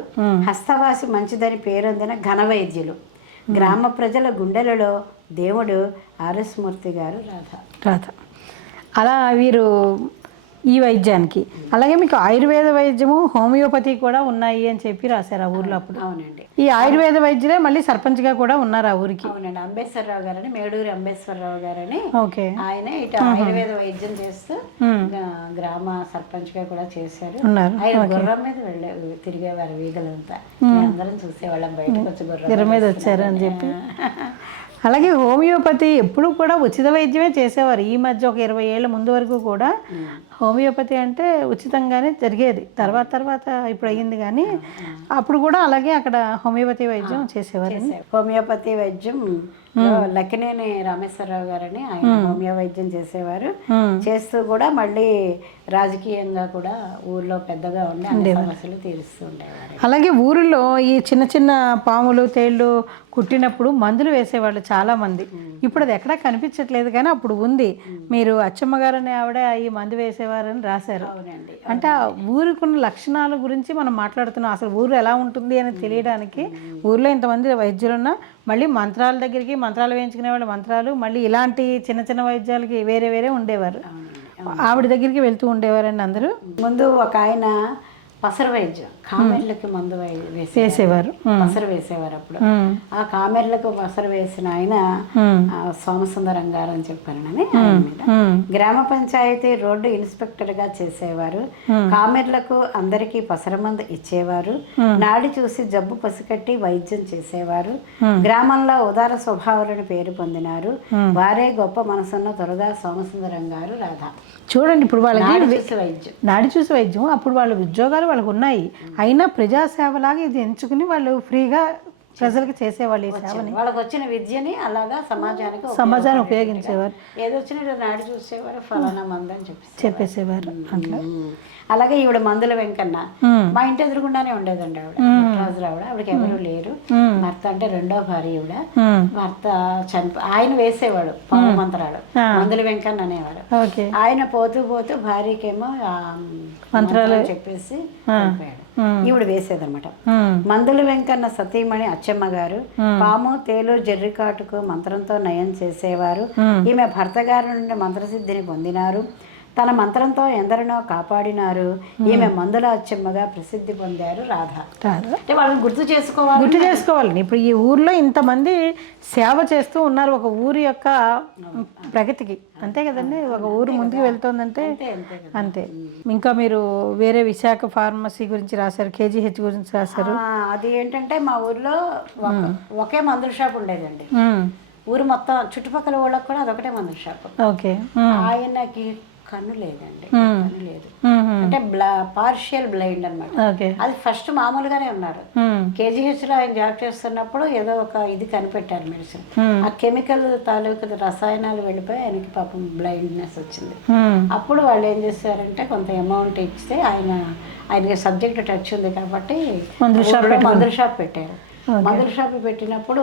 హస్తవాసి మంచిదని పేరొందిన ఘన వైద్యులు, గ్రామ ప్రజల గుండెలలో దేవుడు ఆర్ఎస్ మూర్తి గారు రాధ. అలా వీరు ఈ వైద్యానికి, అలాగే మీకు ఆయుర్వేద వైద్యము, హోమియోపతి కూడా ఉన్నాయి అని చెప్పి రాశారు ఆ ఊర్లో అప్పుడు. అవునండి. ఈ ఆయుర్వేద వైద్యులే మళ్ళీ సర్పంచ్గా కూడా ఉన్నారు ఆ ఊరికి. అవునండి. అంబేశ్వరరావు గారని, మేడూరి అంబేశ్వరరావు గారని, ఓకే, ఆయన ఇటు ఆయుర్వేద వైద్యం చేస్తూ గ్రామ సర్పంచ్గా కూడా చేశారు. ఆయన గుర్రం మీద తిరిగేవారు వీధులంతా, అందరం చూసేవాళ్ళం బయటకు వచ్చి గుర్రం మీద వచ్చారు అని చెప్పి. అలాగే హోమియోపతి ఎప్పుడు కూడా ఉచిత వైద్యమే చేసేవారు. ఈ మధ్య ఒక 20 ఏళ్ళ ముందు వరకు కూడా హోమియోపతి అంటే ఉచితంగానే జరిగేది. తర్వాత ఇప్పుడు అయ్యింది, కానీ అప్పుడు కూడా అలాగే అక్కడ హోమియోపతి వైద్యం చేసేవారు. హోమియోపతి వైద్యం లక్కినేని రామేశ్వరరావు గారని ఆయన హోమియో వైద్యం చేసేవారు. చేస్తూ కూడా మళ్ళీ రాజకీయంగా కూడా ఊర్లో పెద్దగా ఉండి సమస్యలు తీరుస్తూ ఉండేవారు. అలాగే ఊరిలో ఈ చిన్న చిన్న పాములు, తేళ్ళు కుట్టినప్పుడు మందులు వేసేవాళ్ళు చాలామంది. ఇప్పుడు అది ఎక్కడా కనిపించట్లేదు, కానీ అప్పుడు ఉంది. మీరు అచ్చమ్మ గారని ఆవిడ ఈ మందు వేసేవారని రాశారు. అంటే ఆ ఊరికున్న లక్షణాల గురించి మనం మాట్లాడుతున్నాం. అసలు ఊరు ఎలా ఉంటుంది అని తెలియడానికి ఊర్లో ఇంతమంది వైద్యులున్నా మళ్ళీ మంత్రాల దగ్గరికి, మంత్రాలు వేయించుకునే వాళ్ళు మంత్రాలు, మళ్ళీ ఇలాంటి చిన్న చిన్న వైద్యాలకి వేరే ఉండేవారు. ఆవిడ దగ్గరికి వెళ్తూ ఉండేవారండి అందరూ. ముందు ఒక ఆయన పసరు వైద్యం, కామెర్లకి మందు వేసేవారు, పసరు వేసేవారు. అప్పుడు ఆ కామెర్లకు పసరు వేసిన ఆయన సోమసుందరం గారు అని చెప్పారని ఆయన మీద. గ్రామ పంచాయతీ రోడ్డు ఇన్స్పెక్టర్ గా చేసేవారు. కామెర్లకు అందరికీ పసర మందు ఇచ్చేవారు. నాడి చూసి జబ్బు పసికట్టి వైద్యం చేసేవారు. గ్రామంలో ఉదార స్వభావాలను పేరు పొందినారు. వారే గొప్ప మనసున్న త్వరగా సోమసుందరం గారు రాధ. చూడండి, ఇప్పుడు వాళ్ళకి నాడి చూసి వైద్యం, అప్పుడు వాళ్ళ ఉద్యోగాలు వాళ్ళకు ఉన్నాయి, అయినా ప్రజాసేవలాగా ఇది ఎంచుకుని వాళ్ళు ఫ్రీగా ప్రజలకు చేసేవాళ్ళు. ఈ సేవని, వాళ్ళకి వచ్చిన విద్యని అలాగా సమాజాన్ని ఉపయోగించేవారు. ఏదో వచ్చిన నాడి చూసేవారు, ఫలానా మందు అని చెప్పేసేవారు. అట్లా అలాగే ఈవిడ మందుల వెంకన్న మా ఇంటి ఎదురుగుండానే ఉండేదండి ఆవిడ. ఆవిడకి ఎవరు లేరు. భర్త అంటే 2వ భార్య ఈవిడ. భర్త ఆయన వేసేవాడు పాము మంత్రాలు, మందుల వెంకన్న అనేవాడు. ఆయన పోతూ భార్యకేమో మంత్రాలు చెప్పేసి ఈవిడ వేసేదనమాట. మందుల వెంకన్న సతీమణి అచ్చమ్మ గారు పాము తేలు జర్రికాటుకు మంత్రంతో నయం చేసేవారు. ఈమె భర్త గారి నుండి మంత్రసిద్ధిని పొందినారు. తన మంత్రంతో ఎందరినో కాపాడినారు. ఈమె మందుల అచ్చమ్మగా ప్రసిద్ధి పొందారు రాధ. అంటే వాళ్ళని గుర్తు చేసుకోవాలి. ఇప్పుడు ఈ ఊర్లో ఇంతమంది సేవ చేస్తూ ఉన్నారు ఒక ఊరి యొక్క ప్రగతికి, అంతే కదండి. ఒక ఊరు ముందుకు వెళ్తుందంటే అంతే. ఇంకా మీరు వేరే విశాఖ ఫార్మసీ గురించి రాశారు, కేజీహెచ్ గురించి రాశారు. అది ఏంటంటే మా ఊర్లో ఒకే మందుల షాప్ ఉండేదండి. ఊరు మొత్తం చుట్టుపక్కల వాళ్ళకి కూడా అదొకటే మందుల షాప్. ఓకే. ఆయనకి కన్ను లేదండి, కన్ను లేదు, అంటే పార్షియల్ బ్లైండ్ అనమాట. అది ఫస్ట్ మామూలుగానే ఉన్నారు. కేజీహెచ్ లో ఆయన జాబ్ చేస్తున్నప్పుడు ఏదో ఒక ఇది కనిపెట్టారు మెడిసిన్. ఆ కెమికల్ తాలూకు రసాయనాలు వెళ్ళిపోయి ఆయనకి పాపం బ్లైండ్నెస్ వచ్చింది. అప్పుడు వాళ్ళు ఏం చేశారంటే కొంత అమౌంట్ ఇస్తే ఆయనకి సబ్జెక్ట్ టచ్ ఉంది కాబట్టి మందుల షాప్ పెట్టారు. మందుల షాప్ పెట్టినప్పుడు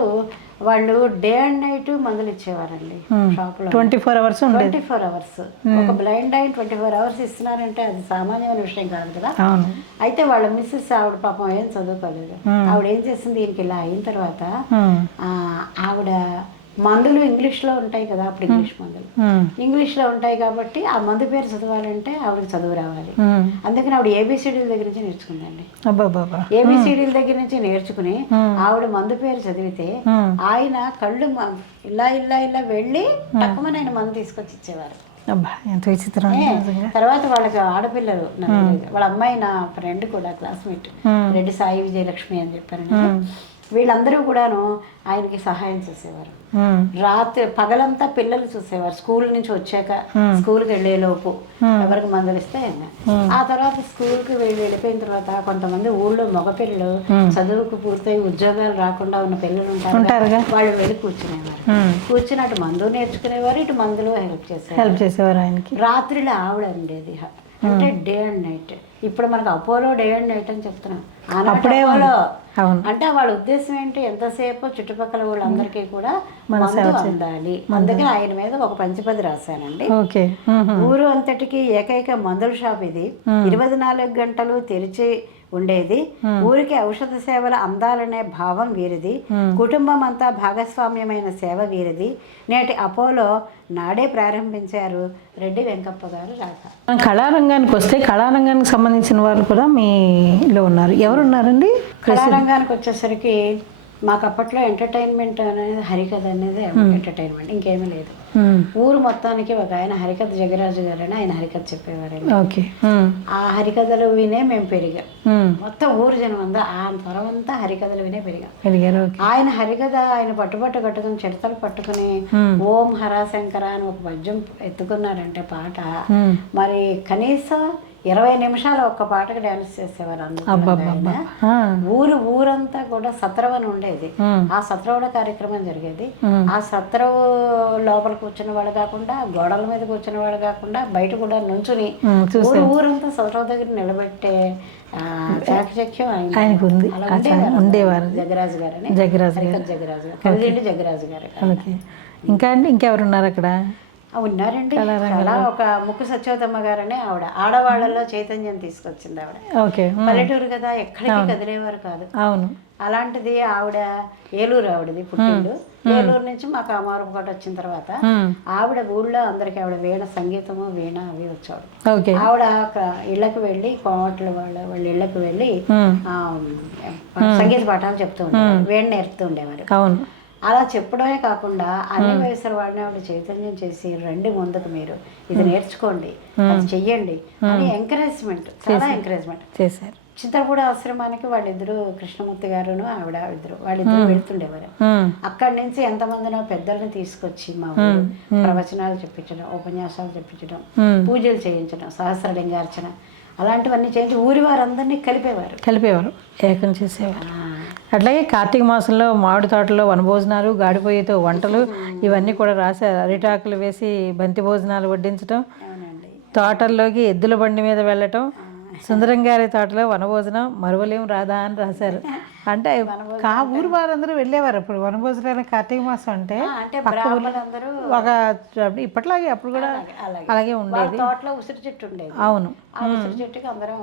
వాళ్ళు డే అండ్ నైట్ మందులు ఇచ్చేవారండి షాప్లో. 24 hours 24 hours. ఒక బ్లైండ్ అయిన 24 hours ఇస్తున్నారంటే అది సామాన్యమైన విషయం కాదు కదా. అయితే వాళ్ళ మిస్సెస్ ఆవిడ పాపం ఏం చదువుకోలేదు. ఆవిడ ఏం చేసింది, దీనికి ఇలా అయిన తర్వాత ఆవిడ మందులు ఇంగ్లీష్లో ఉంటాయి కదా, అప్పుడు ఇంగ్లీష్ మందులు ఇంగ్లీష్లో ఉంటాయి కాబట్టి ఆ మందు పేరు చదవాలంటే ఆవిడకి చదువు రావాలి. అందుకని ఆవిడ ఏబిసిడీల దగ్గర నుంచి నేర్చుకుందండి. ఏబిసిడీల దగ్గర నుంచి నేర్చుకుని ఆవిడ మందు పేరు చదివితే ఆయన కళ్ళు ఇలా ఇలా ఇలా వెళ్ళి తక్కువని ఆయన మందు తీసుకొచ్చి ఇచ్చేవారు. తర్వాత వాళ్ళకి ఆడపిల్లలు, వాళ్ళ అమ్మాయి నా ఫ్రెండ్ కూడా క్లాస్మేట్, రెడ్డి సాయి విజయలక్ష్మి అని చెప్పారు. వీళ్ళందరూ కూడాను ఆయనకి సహాయం చేసేవారు. రాత్రి పగలంతా పిల్లలు చూసేవారు. స్కూల్ నుంచి వచ్చాక స్కూల్కి వెళ్ళేలోపు ఎవరికి మందులు ఇస్తే ఆ తర్వాత స్కూల్కి వెళ్ళిపోయిన తర్వాత కొంతమంది ఊళ్ళో మగపిల్లలు చదువుకు పూర్తయి ఉద్యోగాలు రాకుండా ఉన్న పిల్లలు ఉంటారు, వాళ్ళు వెళ్ళి కూర్చునేవారు. కూర్చుని అటు మందు నేర్చుకునేవారు, ఇటు మందులు హెల్ప్ చేసేవారు ఆయనకి. రాత్రిలో ఆవిడ ఉండేది, అంటే డే అండ్ నైట్. ఇప్పుడు మనకు అపోలో డే అండ్ నైట్ అని చెప్తున్నాం, ఆనాడే అపోలో. అంటే వాళ్ళ ఉద్దేశం ఏంటి, ఎంతసేపు చుట్టుపక్కల వాళ్ళందరికీ కూడా మందు అందాలి. అందుకని ఆయన మీద ఒక పంచపది రాశానండి. ఊరు అంతటికి ఏకైక మందుల షాప్ ఇది. 24 గంటలు తెరిచి ఉండేది. ఊరికి ఔషధ సేవలు అందాలనే భావం వీరిది. కుటుంబం అంతా భాగస్వామ్యమైన సేవ వీరిది. నేటి అపోలో నాడే ప్రారంభించారు రెడ్డి వెంకప్ప గారు రాధ. కళారంగానికి వస్తే కళారంగానికి సంబంధించిన వాళ్ళు కూడా మీలో ఉన్నారు. ఎవరున్నారండి? కళారంగానికి వచ్చేసరికి మాకు అప్పట్లో ఎంటర్టైన్మెంట్ అనేది హరికథ అనేది ఎంటర్టైన్మెంట్, ఇంకేమీ లేదు. ఊరు మొత్తానికి ఒక ఆయన హరికథ జగరాజు గారు అని ఆయన హరికథ చెప్పేవారండి. ఆ హరికథలు వినే మేము పెరిగాం. మొత్తం ఊరు జనం అంతా ఆ త్వరం అంతా హరికథలు వినే పెరిగారు. ఆయన హరికథ ఆయన పట్టుబట్టు కట్టుకుని చిడతలు పట్టుకుని ఓం హరాశంకర అని ఒక పద్యం ఎత్తుకున్నారంటే పాట, మరి కనీసం 20 నిమిషాలు ఒక్క పాటకు డాన్స్ చేసేవారు అందరూ. ఊరంతా కూడా సత్రవని ఉండేది. ఆ సత్రవుడ కార్యక్రమం జరిగేది. ఆ సత్రవు లోపల కూర్చున్న వాళ్ళు కాకుండా, గోడల మీద కూర్చున్న వాళ్ళు కాకుండా, బయట కూడా నుంచుని ఊరంతా సత్రవు దగ్గర నిలబెట్టే చాకచక్యం ఆయనకు ఉంది. ఉండేవారు జగరాజు గారు అని, జగరాజు గారు. ఇంకా అండి ఇంకెవరున్నారు అక్కడ? ఉన్నారండి చాలా. ఒక ముక్కు సత్యవతమ్మ గారనే ఆవిడ ఆడవాళ్లలో చైతన్యం తీసుకొచ్చింది. ఆవిడ పల్లెటూరు కదా, ఎక్కడికి కదిలేవారు కాదు. అవును. అలాంటిది ఆవిడ ఏలూరు, ఆవిడది పుట్టిండు. ఏలూరు నుంచి మాకు అమారుకోట వచ్చిన తర్వాత ఆవిడ ఊళ్ళో అందరికి ఆవిడ వీణ సంగీతము వీణ అవి వచ్చాడు. ఆవిడ ఇళ్ళకి వెళ్ళి కోమట్ల వాళ్ళ ఇళ్ళకి వెళ్ళి సంగీత పాఠాలు చెప్తూ ఉండేవారు, వీణ నేర్పుతూ ఉండేవారు. అవును. అలా చెప్పడమే కాకుండా అన్ని వయసుల వాళ్ళని ఆవిడ చైతన్యం చేసి, రండి ముందుకు, మీరు ఇది నేర్చుకోండి, అది చెయ్యండి అని ఎంకరేజ్మెంట్, చాలా ఎంకరేజ్మెంట్ చేశారు. చింతలపూడి ఆశ్రమానికి వాళ్ళిద్దరు, కృష్ణమూర్తి గారును ఆవిడ వాళ్ళిద్దరు వెళ్తుండేవారు. అక్కడి నుంచి ఎంతమందినో పెద్దల్ని తీసుకొచ్చి మా ఊరు ప్రవచనాలు చెప్పించడం, ఉపన్యాసాలు చెప్పించడం, పూజలు చేయించడం, సహస్రలింగార్చన అలాంటివన్నీ చేయించి ఊరి వారందరినీ కలిపేవారు, ఏకం చేసేవారు. అట్లాగే కార్తీక మాసంలో మామిడి తోటలో వనభోజనాలు, గాడిపోయేతో వంటలు ఇవన్నీ కూడా రాశారు. అరిటాకులు వేసి బంతి భోజనాలు వడ్డించడం, తోటల్లోకి ఎద్దుల బండి మీద వెళ్ళటం, సుందరం గారి తోటలో వనభోజనం మరువలేం రాధా అని రాశారు. అంటే ఊరు వారందరూ వెళ్ళేవారు అప్పుడు వనభోజనాలు. కార్తీక మాసం అంటే ఒక ఇప్పట్లాగే అప్పుడు కూడా అలాగే ఉండేది. తోటలో ఉసిరి చెట్టు ఉండేది. అవును. ఆ ఉసిరి చెట్టుకి అందరం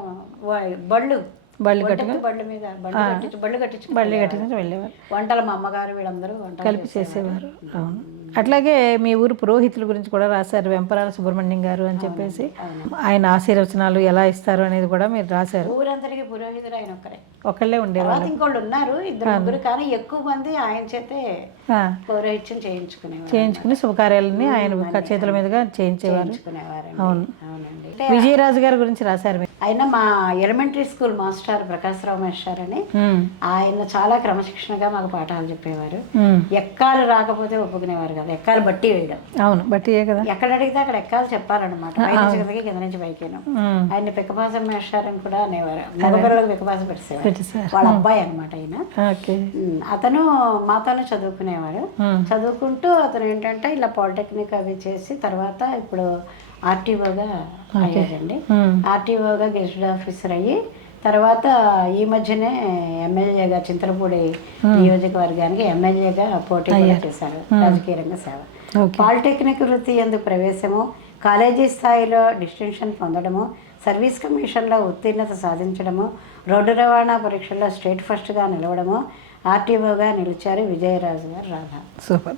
బళ్ళు బళ్ళు కట్టుకుని బళ్ళు కట్టించు బళ్ళు కట్టించి వెళ్ళేవారు, వంటలు మా అమ్మగారు వీళ్ళందరూ వంటలు కలిపి చేసేవారు. అవును. అట్లాగే మీ ఊరు పురోహితుల గురించి కూడా రాశారు, వెంపరాల సుబ్రహ్మణ్యం గారు అని చెప్పేసి. ఆయన ఆశీర్వచనాలు ఎలా ఇస్తారు అనేది కూడా మీరు రాశారు. ఊరందరికీ పురోహితుడు ఆయన ఒక్కరే, ఒకళ్ళే ఉండేవారు. తర్వాత ఇంకోళ్ళు ఉన్నారు, ఇద్దరు ముగ్గురు, కానీ ఎక్కువ మంది ఆయన చేతే పౌరోహిత్యం చేయించుకుని శుభకార్యాలని ఆయన చేతుల మీదుగా చేయించేవారు. అవును. అవునండి. విజయరాజు గారి గురించి రాశారు మీరు. ఆయన మా elementary school master Prakash Rao master అని, ఆయన చాలా క్రమశిక్షణగా మాకు పాఠాలు చెప్పేవారు. ఎక్కాలు రాకపోతే ఒప్పుకునేవారు కదా, ఎక్కాలు బట్టి వేయడం. అవును, బట్టియే కదా, ఎక్కడ అడిగితే అక్కడ ఎక్కాలు చెప్పాలన్నమాట, పై నుంచి కిందకి, కింద నుంచి పైకేను. ఆయన పిక్కపాసం మాస్టర్ అని కూడా అనేవారు, మగపిల్లలకు పిక్కపాసం పెట్టేసేవారు. వాళ్ళ అబ్బాయి అనమాట ఆయన. అతను మాతోనే చదువుకునేవాడు. చదువుకుంటూ అతను ఏంటంటే ఇలా పాలిటెక్నిక్ అవి చేసి తర్వాత ఇప్పుడు ఆర్టీఓగా అయ్యారండి. ఆర్టీఓగా గెస్టెడ్ ఆఫీసర్ అయ్యి తర్వాత ఈ మధ్యనే ఎమ్మెల్యేగా చింతలపూడి నియోజకవర్గానికి ఎమ్మెల్యేగా పోటీ కూడా చేశారు. రాజకీయ రంగ సేవ, పాలిటెక్నిక్ వృత్తి ఎందుకు ప్రవేశము, కాలేజీ స్థాయిలో డిస్టింక్షన్ పొందడము, సర్వీస్ కమిషన్లో ఉత్తీర్ణత సాధించడము, రోడ్డు రవాణా పరీక్షల్లో స్టేట్ ఫస్ట్గా నిలవడము, ఆర్టీఓగా నిలిచారు విజయరాజు గారు రాధా. సూపర్.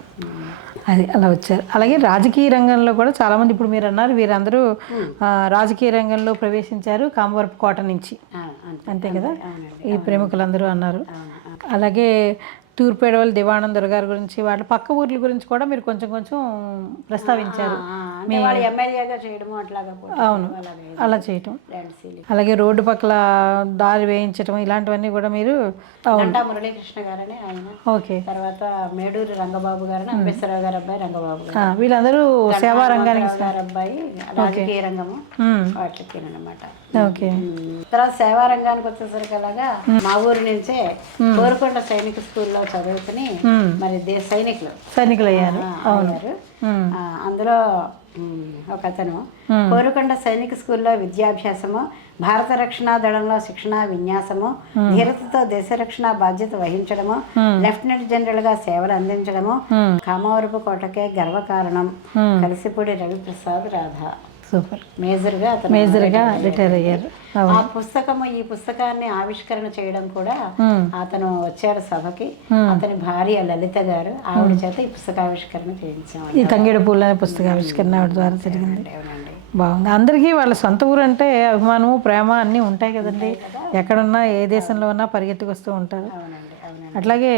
అది అలా వచ్చారు. అలాగే రాజకీయ రంగంలో కూడా చాలామంది, ఇప్పుడు మీరు అన్నారు వీరందరూ రాజకీయ రంగంలో ప్రవేశించారు కామవరపు కోట నుంచి, అంతే కదా ఈ ప్రముఖులందరూ అన్నారు. అలాగే తూర్పేడవల్లి దివానందర్ గారి గురించి, వాళ్ళ పక్క ఊర్ల గురించి కూడా మీరు కొంచెం కొంచెం ప్రస్తావించారు. ఎమ్మెల్యేగా చేయడము అట్లాగా. అవును, అలా చేయటం. అలాగే రోడ్డు పక్కల దారి వేయించడం ఇలాంటివన్నీ కూడా మీరు. మురళీకృష్ణ గారని ఆయన, ఓకే. తర్వాత మేడూరి రంగబాబు గారని, అంబేశ్వరరావు గారి అబ్బాయి రంగబాబు గారు, వీళ్ళందరూ సేవా రంగానికి గారి అబ్బాయి రాజకీయ రంగము వాటికి అనమాట. ఓకే. తర్వాత సేవా రంగానికి వచ్చేసరికి అలాగా మా ఊరు నుంచే కోరుకొండ సైనిక స్కూల్లో చదువుకుని మరి సైనికులు అయ్యారు. అందులో ఒక అతను కోరుకొండ సైనిక స్కూల్లో విద్యాభ్యాసము, భారత రక్షణ దళంలో శిక్షణ విన్యాసము, ధీరతతో దేశ రక్షణ బాధ్యత వహించడము, లెఫ్టినెంట్ జనరల్ గా సేవలు అందించడము, కామవరపు కోటకే గర్వకారణం, కలిసిపూడి రవిప్రసాద్ రాధా. సూపర్. మేజర్గా రిటైర్ అయ్యారు. ఆ పుస్తకము, ఈ పుస్తకాన్ని ఆవిష్కరణ చేయడం కూడా అతను వచ్చాడు సభకి. అతని భార్య లలిత గారు, ఆవిడ చేత ఈ పుస్తకావిష్కరణ చేయించాము. ఈ తంగేడు పూల పుస్తకావిష్కరణ ఆవిడ ద్వారా జరిగింది. బాగుంది. అందరికీ వాళ్ళ సొంత ఊరు అంటే అభిమానము, ప్రేమ అన్నీ ఉంటాయి కదండి. ఎక్కడున్నా ఏ దేశంలో ఉన్నా పరిగెత్తుకొస్తూ ఉంటారు. అట్లాగే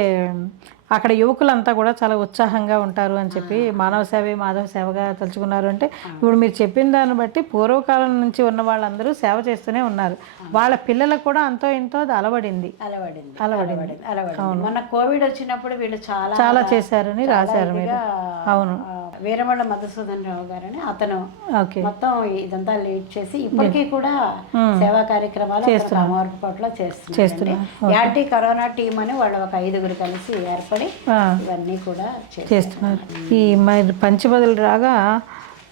అక్కడ యువకులంతా కూడా చాలా ఉత్సాహంగా ఉంటారు అని చెప్పి మానవ సేవే మాధవ సేవగా తలుచుకున్నారు. అంటే ఇప్పుడు మీరు చెప్పిన దాన్ని బట్టి పూర్వకాలం నుంచి ఉన్న వాళ్ళందరూ సేవ చేస్తూనే ఉన్నారు. వాళ్ళ పిల్లలకు కూడా అంతో ఇంతో అది అలవడింది. మన కోవిడ్ వచ్చినప్పుడు వీళ్ళు చాలా చేశారని రాశారు మీరు. అవును. వీరమళ్ళ మధుసూదన్ రావు గారని అతను మొత్తం ఇదంతా లీడ్ చేసి ఇప్పటికీ కూడా సేవా కార్యక్రమాలు కామవరపుకోటలో చేస్తున్నారు. యాంటీ కరోనా టీం అని వాళ్ళు ఒక 5గురు కలిసి ఏర్పడి ఇవన్నీ కూడా చేస్తున్నారు. ఈ మరి పంచబదులు రాగా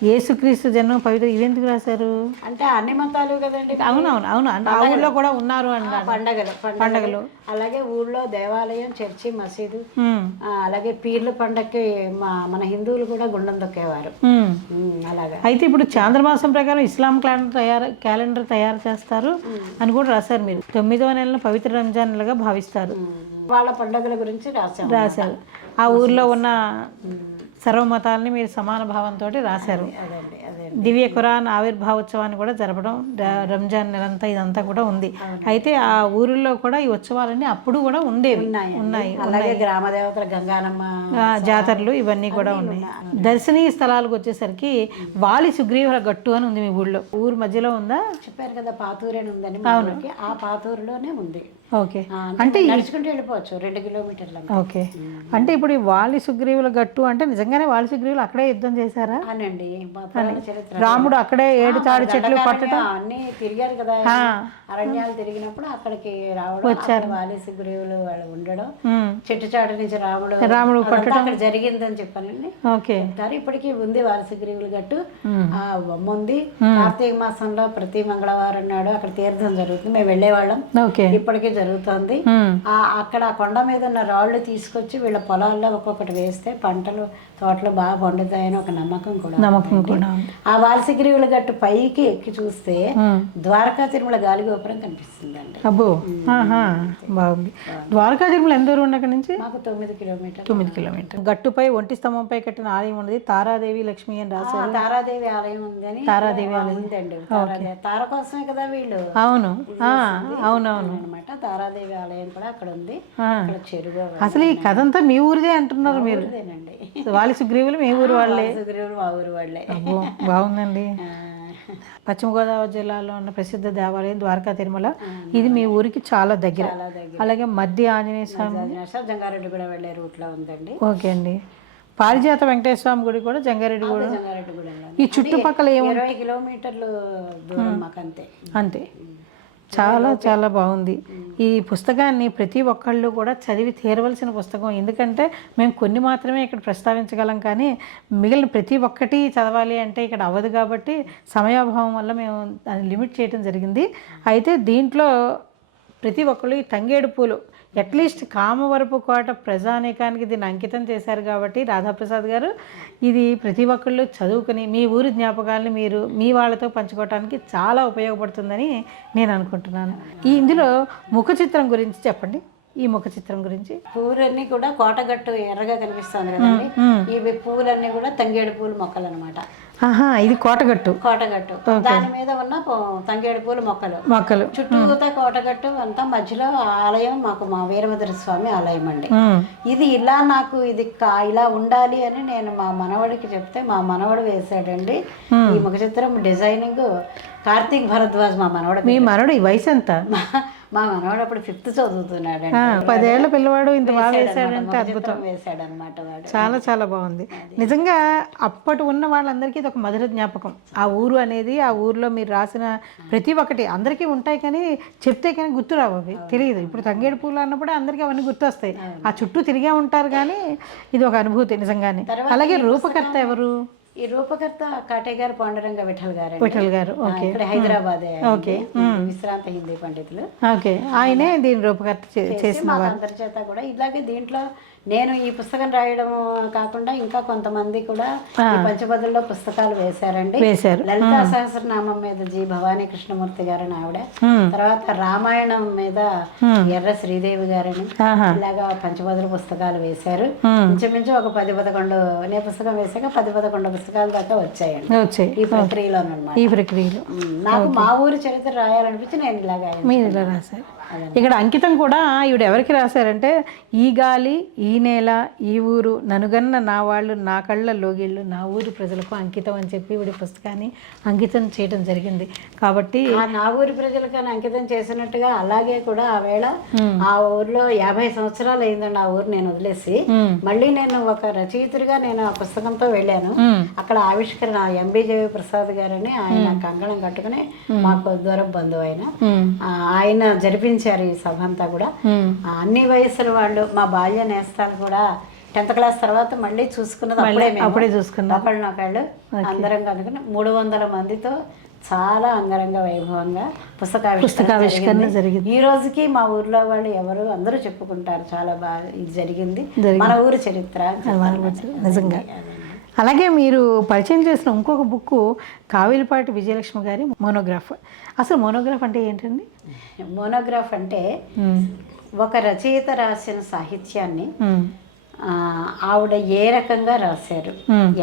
యేసుక్రీస్తు జన్మ పవిత్ర ఇవెందుకు రాశారు అంటే అన్ని మతాలు కదండి. అవును అంటే ఆ ఊళ్ళో కూడా ఉన్నారు అన్న పండగలు. అలాగే ఊళ్ళో దేవాలయం, చర్చి, మసీదు, అలాగే పీర్ల పండగకి మన హిందువులు కూడా గుండం దొక్కేవారు. అలాగా అయితే ఇప్పుడు చాంద్రమాసం ప్రకారం ఇస్లాం క్యాలెండర్ తయారు చేస్తారు అని కూడా రాశారు మీరు. 9వ నెలను పవిత్ర రంజాన్ నెలగా భావిస్తారు. వాళ్ళ పండుగల గురించి రాశారు. ఆ ఊర్లో ఉన్న సర్వమతాలని మీరు సమాన భావంతో రాశారు. దివ్య ఖురాన్ ఆవిర్భావోత్సవాన్ని కూడా జరపడం, రంజాన్ నెలంతా ఇదంతా కూడా ఉంది. అయితే ఆ ఊరిలో కూడా ఈ ఉత్సవాలన్నీ అప్పుడు కూడా ఉన్నాయి. అలాగే గ్రామ దేవతల గంగానమ్మ జాతరలు ఇవన్నీ కూడా ఉన్నాయి. దర్శనీయ స్థలాలకు వచ్చేసరికి వాలి సుగ్రీవ గట్టు అని ఉంది మీ ఊళ్ళో. ఊరు మధ్యలో ఉందా? చెప్పారు కదా పాతూరు అని ఉందని. ఆ పాతూరులోనే ఉంది. ఓకే. అంటే నడుచుకుంటూ వెళ్ళిపోవచ్చు 2 కిలోమీటర్లు. ఓకే. అంటే ఇప్పుడు ఈ వాలి సుగ్రీవుల గట్టు అంటే నిజంగానే వాలి సుగ్రీవులు అక్కడే యుద్ధం చేశారా? అనండి. రాముడు అక్కడే 7 తాడి చెట్లు పట్టడం అన్ని తిరిగారు కదా, అరణ్యాలు తిరిగినప్పుడు అక్కడికి రావడం, వచ్చారు వాలి సుగ్రీవులు వాళ్ళు ఉండడం, చెట్టు చాటు నుంచి రాముడు పట్టడం అక్కడ జరిగిందని చెప్పానండి. ఓకే. ఇప్పటికీ ఉంది వాలి సుగ్రీవుల గట్టు. ఆ బొమ్మ ఉంది. కార్తీక మాసంలో ప్రతి మంగళవారం నాడు అక్కడ తీర్థం జరుగుతుంది. మేము వెళ్ళేవాళ్ళం. ఇప్పటికీ జరుగుతుంది. అక్కడ కొండ మీద ఉన్న రాళ్ళు తీసుకొచ్చి వీళ్ళ పొలాల్లో ఒక్కొక్కటి వేస్తే పంటలు తోటలు బాగా పండుతాయని ఒక నమ్మకం కూడా నమ్మకం ఉందండి. కూడా ఉంది. ఆ వాలసిగిరివుల గట్టు పైకి ఎక్కి చూస్తే ద్వారకా తిరుమల గాలిగోపురం కనిపిస్తుందండి. అబ్బో, ఆహా, బాగుంది. ద్వారకా తిరుమల ఎంత దూరం ఉంది అక్కడి నుంచి? మాకు 9 కిలోమీటర్లు. 9 కిలోమీటర్. గట్టుపై ఒంటి స్తంభంపై కట్టిన ఆలయం ఉన్నది, తారాదేవి లక్ష్మి అని రాశారు. తారాదేవి ఆలయం ఉందని. తారాదేవి ఆలయం ఉందండి. తార కోసమే కదా వీళ్ళు. అవును, అవునవును అనమాట. తారాదేవి ఆలయం కూడా అక్కడ ఉంది. ఆ. అక్కడ చెరువు అసలు ఈ కథ అంతా మీ ఊరిదే అంటున్నారు మీరు. ఊరిదేనండి. వాలి సుగ్రీవులు మీ ఊరు వాళ్ళే. సుగ్రీవులు మా ఊరు వాళ్ళే. అబ్బో, బాగుందండి. ఆ. పశ్చిమ గోదావరి జిల్లాలో ఉన్న ప్రసిద్ధ దేవాలయం ద్వారకా తిరుమల. ఇది మీ ఊరికి చాలా దగ్గర. చాలా దగ్గర. అలాగే మధ్య ఆంజనేయ స్వామి, జంగారెడ్డి కూడా వెళ్ళే రూట్ లో ఉందండి. ఓకే అండి. పారిజాత వెంకటేశ్వర స్వామి గుడి కూడా జంగారెడ్డి కూడా. జంగారెడ్డి కూడా ఈ చుట్టుపక్కల 20 కిలోమీటర్లు దూరం మాకు అంతే. అంతే. చాలా చాలా బాగుంది. ఈ పుస్తకాన్ని ప్రతి ఒక్కళ్ళు కూడా చదివి తీరవలసిన పుస్తకం. ఎందుకంటే మేము కొన్ని మాత్రమే ఇక్కడ ప్రస్తావించగలం, కానీ మిగిలిన ప్రతి ఒక్కటి చదవాలి అంటే ఇక్కడ అవ్వదు. కాబట్టి సమయాభావం వల్ల మేము దాన్ని లిమిట్ చేయడం జరిగింది. అయితే దీంట్లో ప్రతి ఒక్కళ్ళు ఈ తంగేడు పూలు అట్లీస్ట్ కామవరపు కోట ప్రజానీకానికి దీన్ని అంకితం చేశారు. కాబట్టి రాధాప్రసాద్ గారు, ఇది ప్రతి ఒక్కళ్ళు చదువుకుని మీ ఊరి జ్ఞాపకాలని మీరు మీ వాళ్ళతో పంచుకోవడానికి చాలా ఉపయోగపడుతుందని నేను అనుకుంటున్నాను. ఇందులో ముఖ చిత్రం గురించి చెప్పండి. ఈ ముఖ చిత్రం గురించి. పూలన్నీ కూడా కోటగట్టు ఎర్రగా కనిపిస్తుంది కదండి. ఇవి పూలన్నీ కూడా తంగేడు పూలు మొక్కలు అనమాట. ఆహా, ఇది కోటగట్టు. కోటగట్టు దాని మీద ఉన్న తంగేడు పూలు మొక్కలు చుట్టూతా కోటగట్టు అంతా మధ్యలో ఆలయం. మాకు మా వీరభద్ర స్వామి ఆలయం అండి. ఇది ఇలా నాకు ఇది ఇలా ఉండాలి అని నేను మా మనవడికి చెప్తే మా మనవడు వేసాడండి. ఈ ముఖ చిత్రం డిజైనింగ్ కార్తీక్ భరద్వాజ్ మా మనవడు. మీ మనవడు ఈ వయసు ఎంత? మా మనవాడు అప్పుడు 5th చదువుతున్నాడు. 10 ఏళ్ల పిల్లవాడు ఇంత బాగా వేసాడంటే అద్భుతం. వేసాడనమాట వాడు. చాలా చాలా బాగుంది నిజంగా. అప్పటి ఉన్న వాళ్ళందరికీ ఇది ఒక మధుర జ్ఞాపకం. ఆ ఊరు అనేది, ఆ ఊర్లో మీరు రాసిన ప్రతి ఒక్కటి అందరికీ ఉంటాయి, కానీ చెప్తే కానీ గుర్తు రావు, అవి తెలియదు. ఇప్పుడు తంగేడు పూలు అన్నప్పుడు అందరికీ అవన్నీ గుర్తొస్తాయి. ఆ చుట్టూ తిరిగే ఉంటారు, కానీ ఇది ఒక అనుభూతి నిజంగానే. అలాగే రూపకర్త ఎవరు? ఈ రూపకర్త కాటేగారు పాండురంగ విఠల్ గారు. విఠల్ గారు, ఓకే. ఇక్కడ హైదరాబాద్. ఓకే. విశ్రాంత హిందీ పండితులు. ఓకే, ఆయనే దీని రూపకర్త చేసిన వారు. అందరి చేత కూడా ఇలాగే దీంట్లో నేను ఈ పుస్తకం రాయడం కాకుండా ఇంకా కొంతమంది కూడా ఈ పంచపదుల్లో పుస్తకాలు వేశారండి. లలితా సహస్రనామం మీద జి భవానీ కృష్ణమూర్తి గారని ఆవిడ, తర్వాత రామాయణం మీద ఎర్ర శ్రీదేవి గారని, ఇలాగా పంచపదుల పుస్తకాలు వేశారు. ఇంచుమించు ఒక 10-11 నే పుస్తకం వేసాక 10-11 పుస్తకాల దాకా వచ్చాయండి ఈ ప్రక్రియలో అన్నమాట. ఈ ప్రక్రియలో నాకు మా ఊరి చరిత్ర రాయాలనిపించి నేను ఇలాగా మీరు ఇలా రాశారు. ఇక్కడ అంకితం కూడా ఈవిడ ఎవరికి రాశారంటే, ఈ గాలి, ఈ నేల, ఈ ఊరు, ననుగన్న నా వాళ్ళు, నా కళ్ళ లోగిళ్ళు, నా ఊరి ప్రజలకు అంకితం అని చెప్పి ఈవిడ పుస్తకాన్ని అంకితం చేయడం జరిగింది. కాబట్టి నా ఊరి ప్రజలకు అంకితం చేసినట్టుగా అలాగే కూడా ఆ వేళ ఆ ఊర్లో 50 సంవత్సరాలు అయిందండి ఆ ఊరు నేను వదిలేసి. మళ్ళీ నేను ఒక రచయితుడిగా నేను ఆ పుస్తకంతో వెళ్ళాను. అక్కడ ఆవిష్కరణ ఎంబీజే ప్రసాద్ గారని ఆయన కంకణం కట్టుకుని మాకు దూరం బంధువు ఆయన జరిపించారు ఈ సభ అంతా కూడా. అన్ని వయసుల వాళ్ళు, మా బాల్య నేస్తాలు కూడా 10th క్లాస్ తర్వాత మళ్ళీ చూసుకున్నది అప్పుడే చూసుకున్నాం. ఒకళ్ళు అందరం కనుక 300 మందితో చాలా అంగరంగ వైభవంగా పుస్తకావిష్కరణ జరిగింది. ఈ రోజుకి మా ఊర్లో వాళ్ళు ఎవరు అందరూ చెప్పుకుంటారు చాలా బాగా ఇది జరిగింది, మన ఊరి చరిత్ర నిజంగా. అలాగే మీరు పరిచయం చేసిన ఇంకొక బుక్ కావిలిపాటి విజయలక్ష్మి గారి మోనోగ్రాఫ్. అసలు మోనోగ్రాఫ్ అంటే ఏంటండి? మోనోగ్రాఫ్ అంటే ఒక రచయిత రాసిన సాహిత్యాన్ని ఆవిడ ఏ రకంగా రాశారు,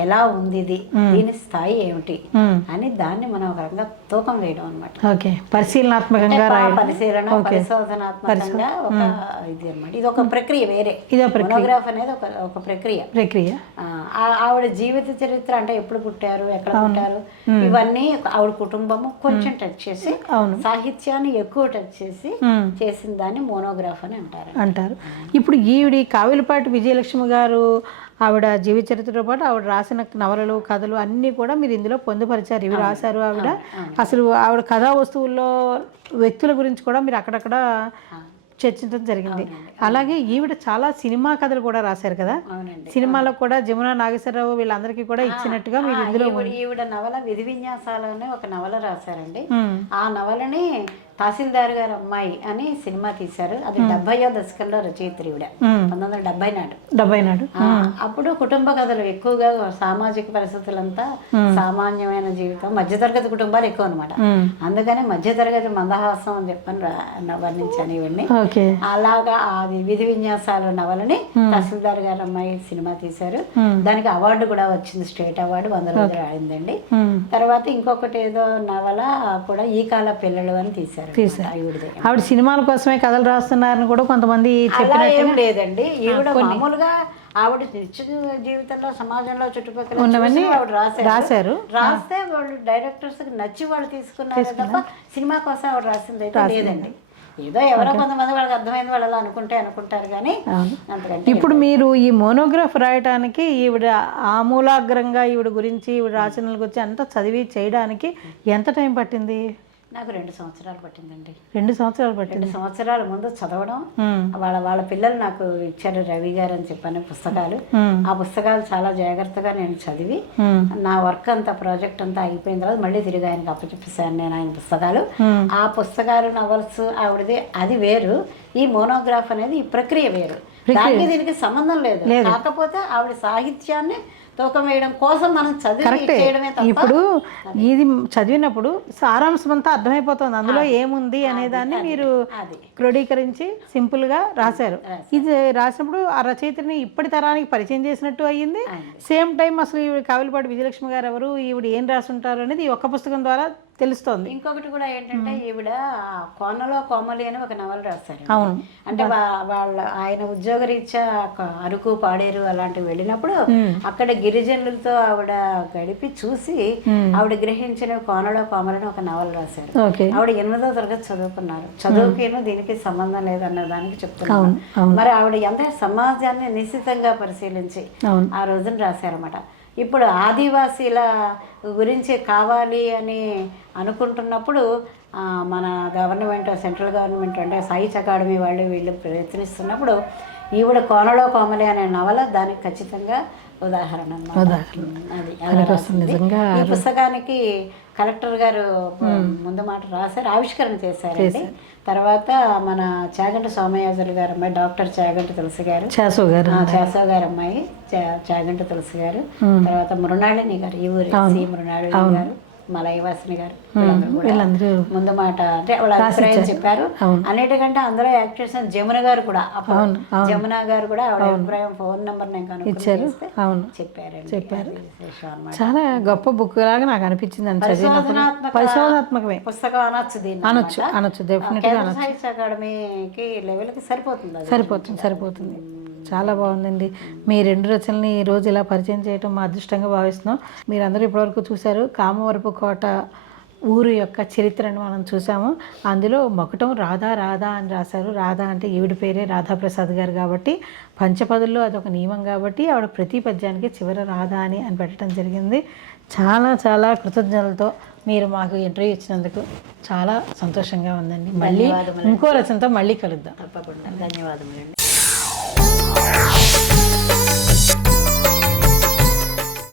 ఎలా ఉంది, దీని స్థాయి ఏమిటి అని దాన్ని మనం ఒక రకంగా తూకం వేయడం అనమాట. పరిశీలనాత్మకంగా పరిశోధనాత్మకంగా ఒక ఇది అనమాట. ఇది ఒక ప్రక్రియ వేరే. మోనోగ్రాఫ్ అనేది ఒక ప్రక్రియ. ఆవిడ జీవిత చరిత్ర అంటే ఎప్పుడు పుట్టారు, ఎక్కడ పుట్టారు, ఇవన్నీ ఆవిడ కుటుంబము కొంచెం టచ్ చేసి, సాహిత్యాన్ని ఎక్కువ టచ్ చేసి చేసిన దాన్ని మోనోగ్రాఫ్ అని అంటారు. ఇప్పుడు ఈవిడి కావిలిపాటి విజయలక్ష్మి గారు ఆవిడ జీవిత చరిత్రతో పాటు ఆవిడ రాసిన నవలలు, కథలు అన్నీ కూడా మీరు ఇందులో పొందుపరిచారు. ఇవి రాశారు ఆవిడ. అసలు ఆవిడ కథా వస్తువుల్లో వ్యక్తుల గురించి కూడా మీరు అక్కడక్కడ చర్చించడం జరిగింది. అలాగే ఈవిడ చాలా సినిమా కథలు కూడా రాశారు కదా. సినిమాలో కూడా జమునా నాగేశ్వరరావు వీళ్ళందరికీ కూడా ఇచ్చినట్టుగా మీరు ఇందులో ఈవిడ నవల విధి విన్యాసాలు అనే ఒక నవల రాశారండి. ఆ నవలని తహసీల్దార్ గారి అమ్మాయి అని సినిమా తీశారు. అది 70వ దశకంలో రచయిత్రి ఈవిడ, 1970 నాడు. 70 నాడు. అప్పుడు కుటుంబ కథలు ఎక్కువగా, సామాజిక పరిస్థితులంతా సామాన్యమైన జీవితం, మధ్యతరగతి కుటుంబాలు ఎక్కువ అనమాట. అందుకని మధ్యతరగతి మందహాసం అని చెప్పని వర్ణించాను ఇవన్నీ. అలాగా అది విధి విన్యాసాలు నవలని తహసీల్దార్ గారి అమ్మాయి సినిమా తీశారు. దానికి అవార్డు కూడా వచ్చింది, స్టేట్ అవార్డు 100 రోజులు ఆడిందండి. తర్వాత ఇంకొకటి ఏదో నవల కూడా ఈ కాల పిల్లలు అని తీశారు. ఆవిడ సినిమాల కోసమే కథలు రాస్తున్నారని కూడా కొంతమంది ఏం లేదండి. ఈవిడ మామూలుగా ఆవిడ నిత్య జీవితంలో సమాజంలో చుట్టుపక్కల ఉన్నవన్నీ ఆవిడ రాశారు. రాస్తే వాళ్ళు డైరెక్టర్స్ నచ్చి వాళ్ళు తీసుకున్నారు తప్ప సినిమా కోసం ఆవిడ రాసింది అయితే లేదండి. ఏదో ఎవరో కొంతమంది వాళ్ళకి అర్థమైంది వాళ్ళు అలా అనుకుంటారు కానీ అంతకంటే. ఇప్పుడు మీరు ఈ మోనోగ్రాఫ్ రాయడానికి ఈవిడ ఆమూలాగ్రంగా ఈవిడ గురించి, ఈవిడ రచనల గురించి అంతా చదివి చేయడానికి ఎంత టైం పట్టింది? నాకు 2 సంవత్సరాలు పట్టిందండి. 2 సంవత్సరాలు పట్టింది. 2 సంవత్సరాల ముందు చదవడం, వాళ్ళ పిల్లలు నాకు ఇచ్చారు రవి గారు అని చెప్పాను పుస్తకాలు. ఆ పుస్తకాలు చాలా జాగ్రత్తగా నేను చదివి నా వర్క్ అంతా, ప్రాజెక్ట్ అంతా అయిపోయిన తర్వాత మళ్ళీ తిరిగి ఆయనకు అప్పచెప్పేశాను నేను ఆయన పుస్తకాలు. ఆ పుస్తకాలు నవల్స్ ఆవిడది అది వేరు, ఈ మోనోగ్రాఫ్ అనేది ఈ ప్రక్రియ వేరు. దానికి దీనికి సంబంధం లేదు. కాకపోతే ఆవిడ సాహిత్యాన్ని తూకం వేయడం కోసం మనం చదివి. ఇప్పుడు ఇది చదివినప్పుడు సారాంశం అంతా అర్థమైపోతుంది, అందులో ఏముంది అనేదాన్ని మీరు క్రోడీకరించి సింపుల్గా రాశారు. ఇది రాసినప్పుడు ఆ రచయితని ఇప్పటి తరానికి పరిచయం చేసినట్టు అయ్యింది. సేమ్ టైం అసలు ఈవిడ కావిలిపాటి విజయలక్ష్మి గారు ఎవరు, ఈవిడ ఏం రాసుంటారు అనేది ఈ ఒక్క పుస్తకం ద్వారా తెలుస్తోంది. ఇంకొకటి కూడా ఏంటంటే ఈవిడ కోనలో కోమలి అని ఒక నవల రాశారు. అవును. అంటే ఆయన ఉద్యోగరీత్యా అరకు, పాడేరు అలాంటివి వెళ్ళినప్పుడు అక్కడ గిరిజనులతో ఆవిడ గడిపి చూసి ఆవిడ గ్రహించిన కోనలో కోమలని ఒక నవల రాశారు. ఆవిడ 8వ తరగతి చదువుకున్నారు. చదువుకేనో దీనికి సంబంధం లేదన్న దానికి చెప్తున్నారు. మరి ఆవిడ ఎంత సమాజాన్ని నిశితంగా పరిశీలించి ఆ రోజున రాశారన్నమాట. ఇప్పుడు ఆదివాసీల గురించి కావాలి అని అనుకుంటున్నప్పుడు మన గవర్నమెంట్, సెంట్రల్ గవర్నమెంట్ అంటే సాహిత్య అకాడమీ వాళ్ళు వీళ్ళు ప్రయత్నిస్తున్నప్పుడు ఈవిడ కోనలో కోమలి అనే నవల దానికి ఖచ్చితంగా ఉదాహరణ. ఈ పుస్తకానికి కలెక్టర్ గారు ముందు మాట రాశారు, ఆవిష్కరణ చేశారండి. తర్వాత మన చాగంటి సోమయాజులు గారు అమ్మాయి డాక్టర్ చాగంటి తులసి గారు, చాసో గారు అమ్మాయి చాగంటి తులసి గారు, తర్వాత మృణాళిని గారు, ఈ ఊరి సి మృణాళిని గారు, మలయవాసిని గారు, వీళ్ళందరూ ముందు మాట అంటే వాళ్ళ అభిప్రాయం చెప్పారు. అన్నిటికంటే అందులో యాక్ట్ చేసిన జమున గారు కూడా, జమున గారు కూడా ఆవిడ అభిప్రాయం, ఫోన్ నెంబర్ నేను కనుక్కొని చెప్పారు. చాలా గొప్ప బుక్ లాగా నాకు అనిపించింది. పరిశోధనాత్మకమే పుస్తకం అనొచ్చు డెఫినెట్గా. సాహిత్య అకాడమీకి లెవెల్కి సరిపోతుంది. చాలా బాగుందండి. మీ 2 రచనల్ని ఈ రోజు ఇలా పరిచయం చేయడం మా అదృష్టంగా భావిస్తున్నాం. మీరందరూ ఇప్పటివరకు చూశారు కామవరపు కోట ఊరు యొక్క చరిత్రను మనం చూసాము. అందులో మొకటం రాధా అని రాశారు. రాధా అంటే ఈవిడ పేరే రాధాప్రసాద్ గారు కాబట్టి పంచపదుల్లో అదొక నియమం కాబట్టి ఆవిడ ప్రతి పద్యానికి చివర రాధా అని పెట్టడం జరిగింది. చాలా కృతజ్ఞతలతో మీరు మాకు ఇంటర్వ్యూ ఇచ్చినందుకు చాలా సంతోషంగా ఉందండి. మళ్ళీ ఇంకో రచనతో మళ్ళీ కలుద్దాం. తప్పకుండా. ధన్యవాదములండి.